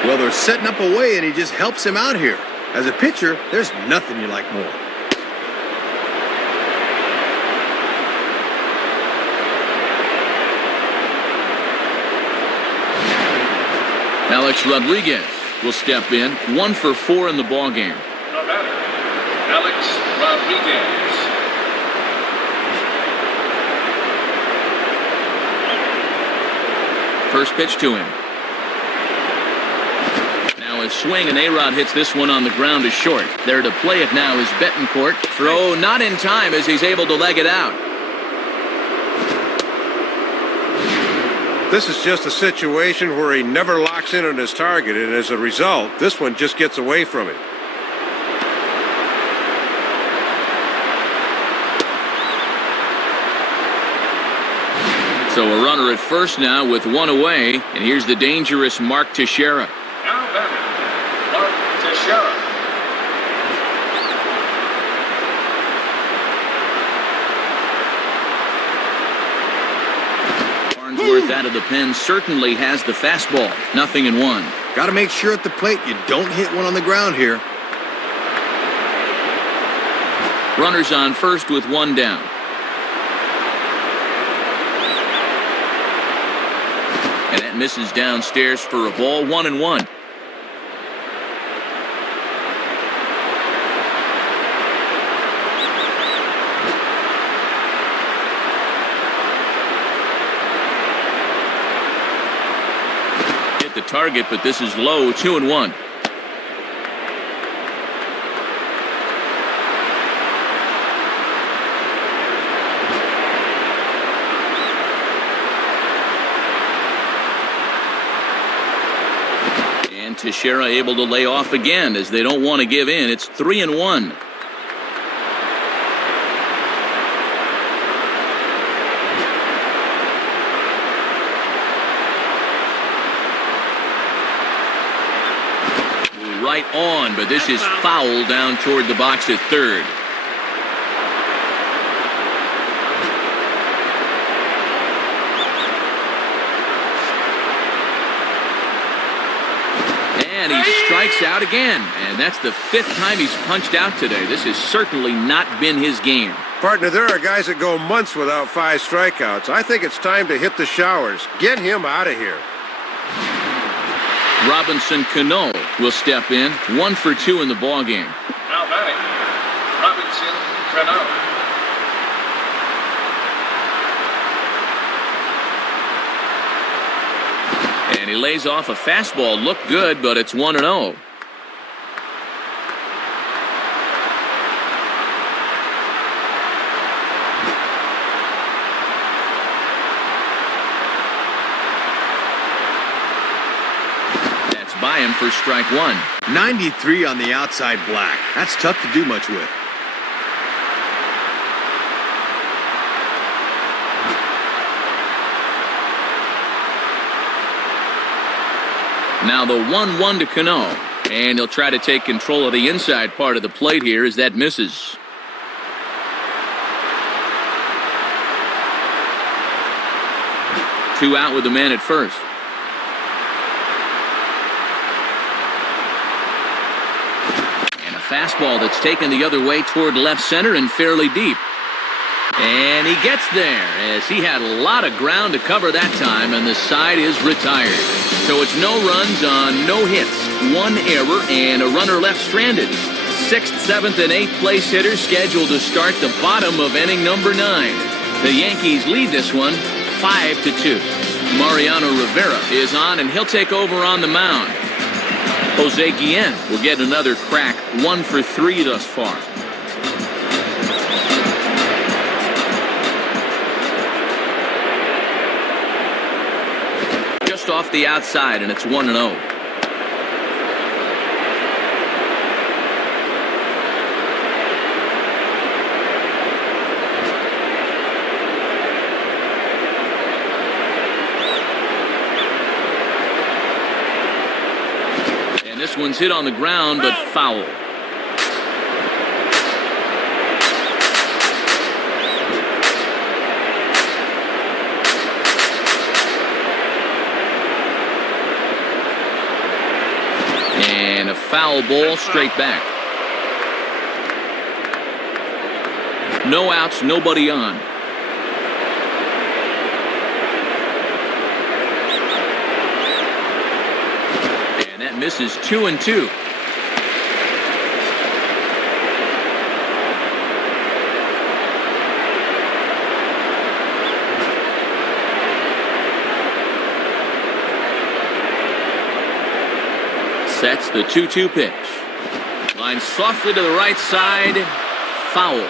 Well, they're setting up a way, and he just helps him out here. As a pitcher, there's nothing you like more. Alex Rodriguez will step in, 1 for 4 in the ballgame. The batter, Alex Rodriguez. First pitch to him. Now a swing, and A-Rod hits this one on the ground to short. There to play it now is Betancourt. Throw not in time as he's able to leg it out. This is just a situation where he never locks in on his target, and as a result, this one just gets away from him. So a runner at first now with 1 away, and here's the dangerous Mark Teixeira. Now batter, Mark Teixeira. Farnsworth out of the pen certainly has the fastball. 0-1. Got to make sure at the plate you don't hit one on the ground here. Runners on first with 1 down. And that misses downstairs for a ball. 1-1. Hit the target, but this is low. 2-1. Teixeira able to lay off again as they don't want to give in. It's 3-1. Right on, but this is foul down toward the box at third. And he strikes out again, and that's the 5th time he's punched out today. This has certainly not been his game. Partner, there are guys that go months without 5 strikeouts. I think it's time to hit the showers. Get him out of here. Robinson Cano will step in, 1 for 2 in the ballgame. Now batting, Robinson Cano. And he lays off a fastball. Looked good, but it's 1-0. That's by him for strike 1. 93 on the outside black. That's tough to do much with. Now the 1-1 to Cano, and he'll try to take control of the inside part of the plate here as that misses. Two out with the man at first. And a fastball that's taken the other way toward left center and fairly deep. And he gets there as he had a lot of ground to cover that time, and the side is retired. So it's no runs on no hits, 1 error, and a runner left stranded. 6th, 7th, and 8th place hitters scheduled to start the bottom of inning number 9. The Yankees lead this one 5-2. Mariano Rivera is on, and he'll take over on the mound. Jose Guillen will get another crack, 1 for 3 thus far. Just off the outside, and it's 1-0. This one's hit on the ground, but foul. And a foul ball straight back. No outs, nobody on. Misses 2-2. Sets the 2-2 pitch. Line softly to the right side. Foul.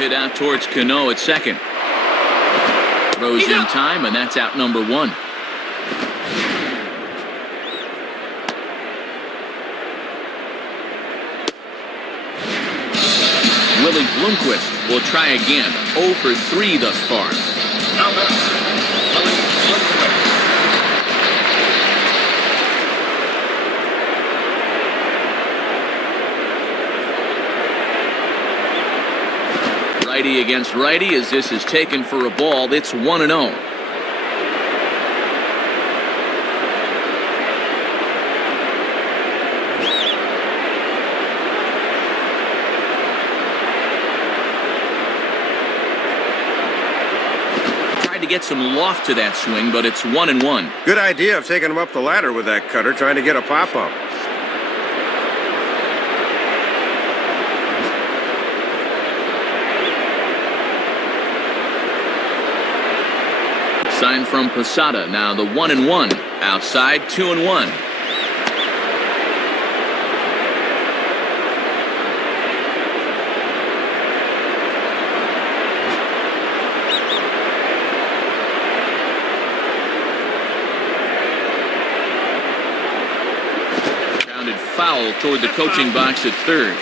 Hit out towards Cano at second. Throws in time, and that's out number 1. Willie Bloomquist will try again. 0 for 3 thus far. Now that's Willie Bloomquist. Righty against righty as this is taken for a ball. It's 1-0. Tried to get some loft to that swing, but it's 1-1. Good idea of taking him up the ladder with that cutter, trying to get a pop-up. Sign from Posada. Now the 1-1. Outside, 2-1. Grounded foul toward the coaching box at third.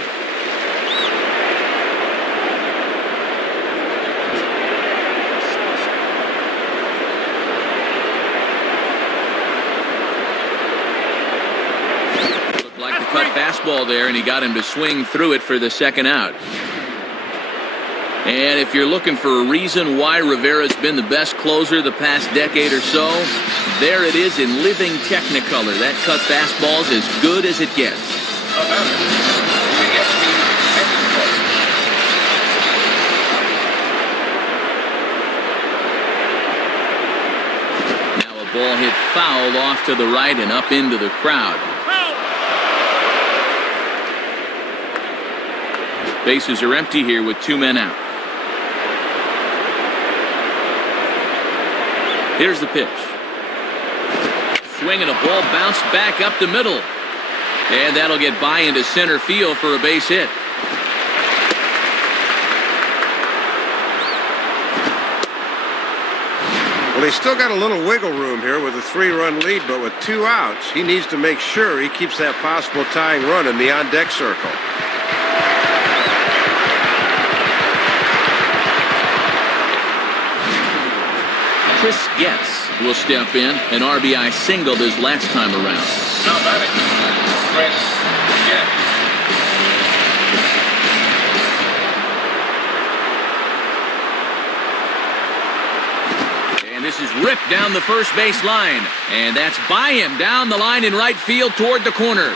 Fastball there, and he got him to swing through it for the second out. And if you're looking for a reason why Rivera's been the best closer the past decade or so, there it is in living technicolor. That cut fastball's as good as it gets. Now a ball hit foul off to the right and up into the crowd. Bases are empty here with 2 men out. Here's the pitch. Swing and a ball bounced back up the middle. And that'll get by into center field for a base hit. Well, he's still got a little wiggle room here with a 3-run lead, but with 2 outs, he needs to make sure he keeps that possible tying run in the on-deck circle. Chris Getz will step in. An RBI singled his last time around. Now batting, Chris Getz. And this is ripped down the first base line. And that's by him down the line in right field toward the corner.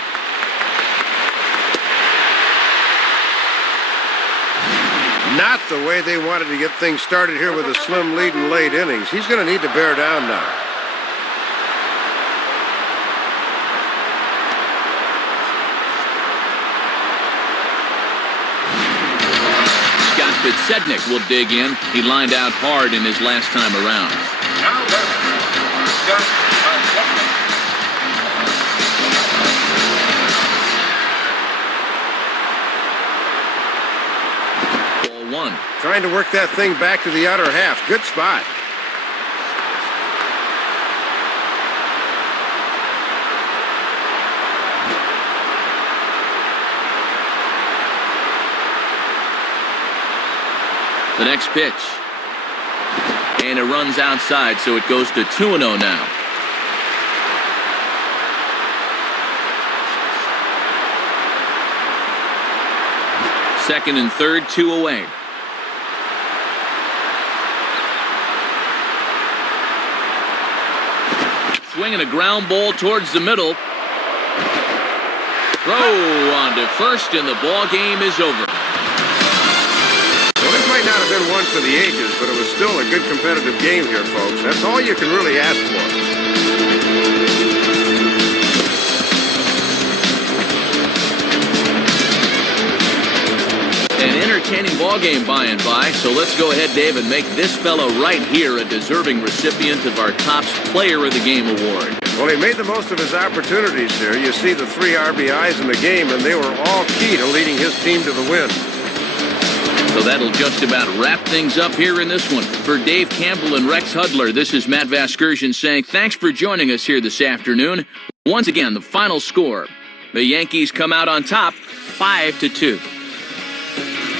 Not the way they wanted to get things started here with a slim lead in late innings. He's going to need to bear down now. Sednick will dig in. He lined out hard in his last time around. Now Scott Ball one. Trying to work that thing back to the outer half. Good spot. The next pitch. And it runs outside, so it goes to 2-0 now. Second and third, 2 away. Swinging a ground ball towards the middle. Throw on to first, and the ball game is over. Well, this might not have been one for the ages, but it was still a good competitive game here, folks. That's all you can really ask for. An entertaining ball game by and by, so let's go ahead, Dave, and make this fellow right here a deserving recipient of our Topps Player of the Game award. Well, he made the most of his opportunities here. You see the 3 RBIs in the game, and they were all key to leading his team to the win. So that'll just about wrap things up here in this one. For Dave Campbell and Rex Hudler, this is Matt Vasgersian saying thanks for joining us here this afternoon. Once again, the final score. The Yankees come out on top, 5-2.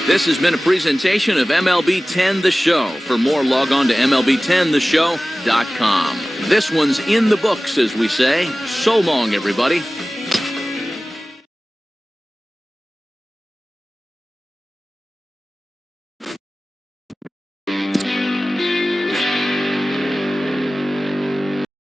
This has been a presentation of MLB 10 The Show. For more, log on to MLB10theshow.com. This one's in the books, as we say. So long, everybody.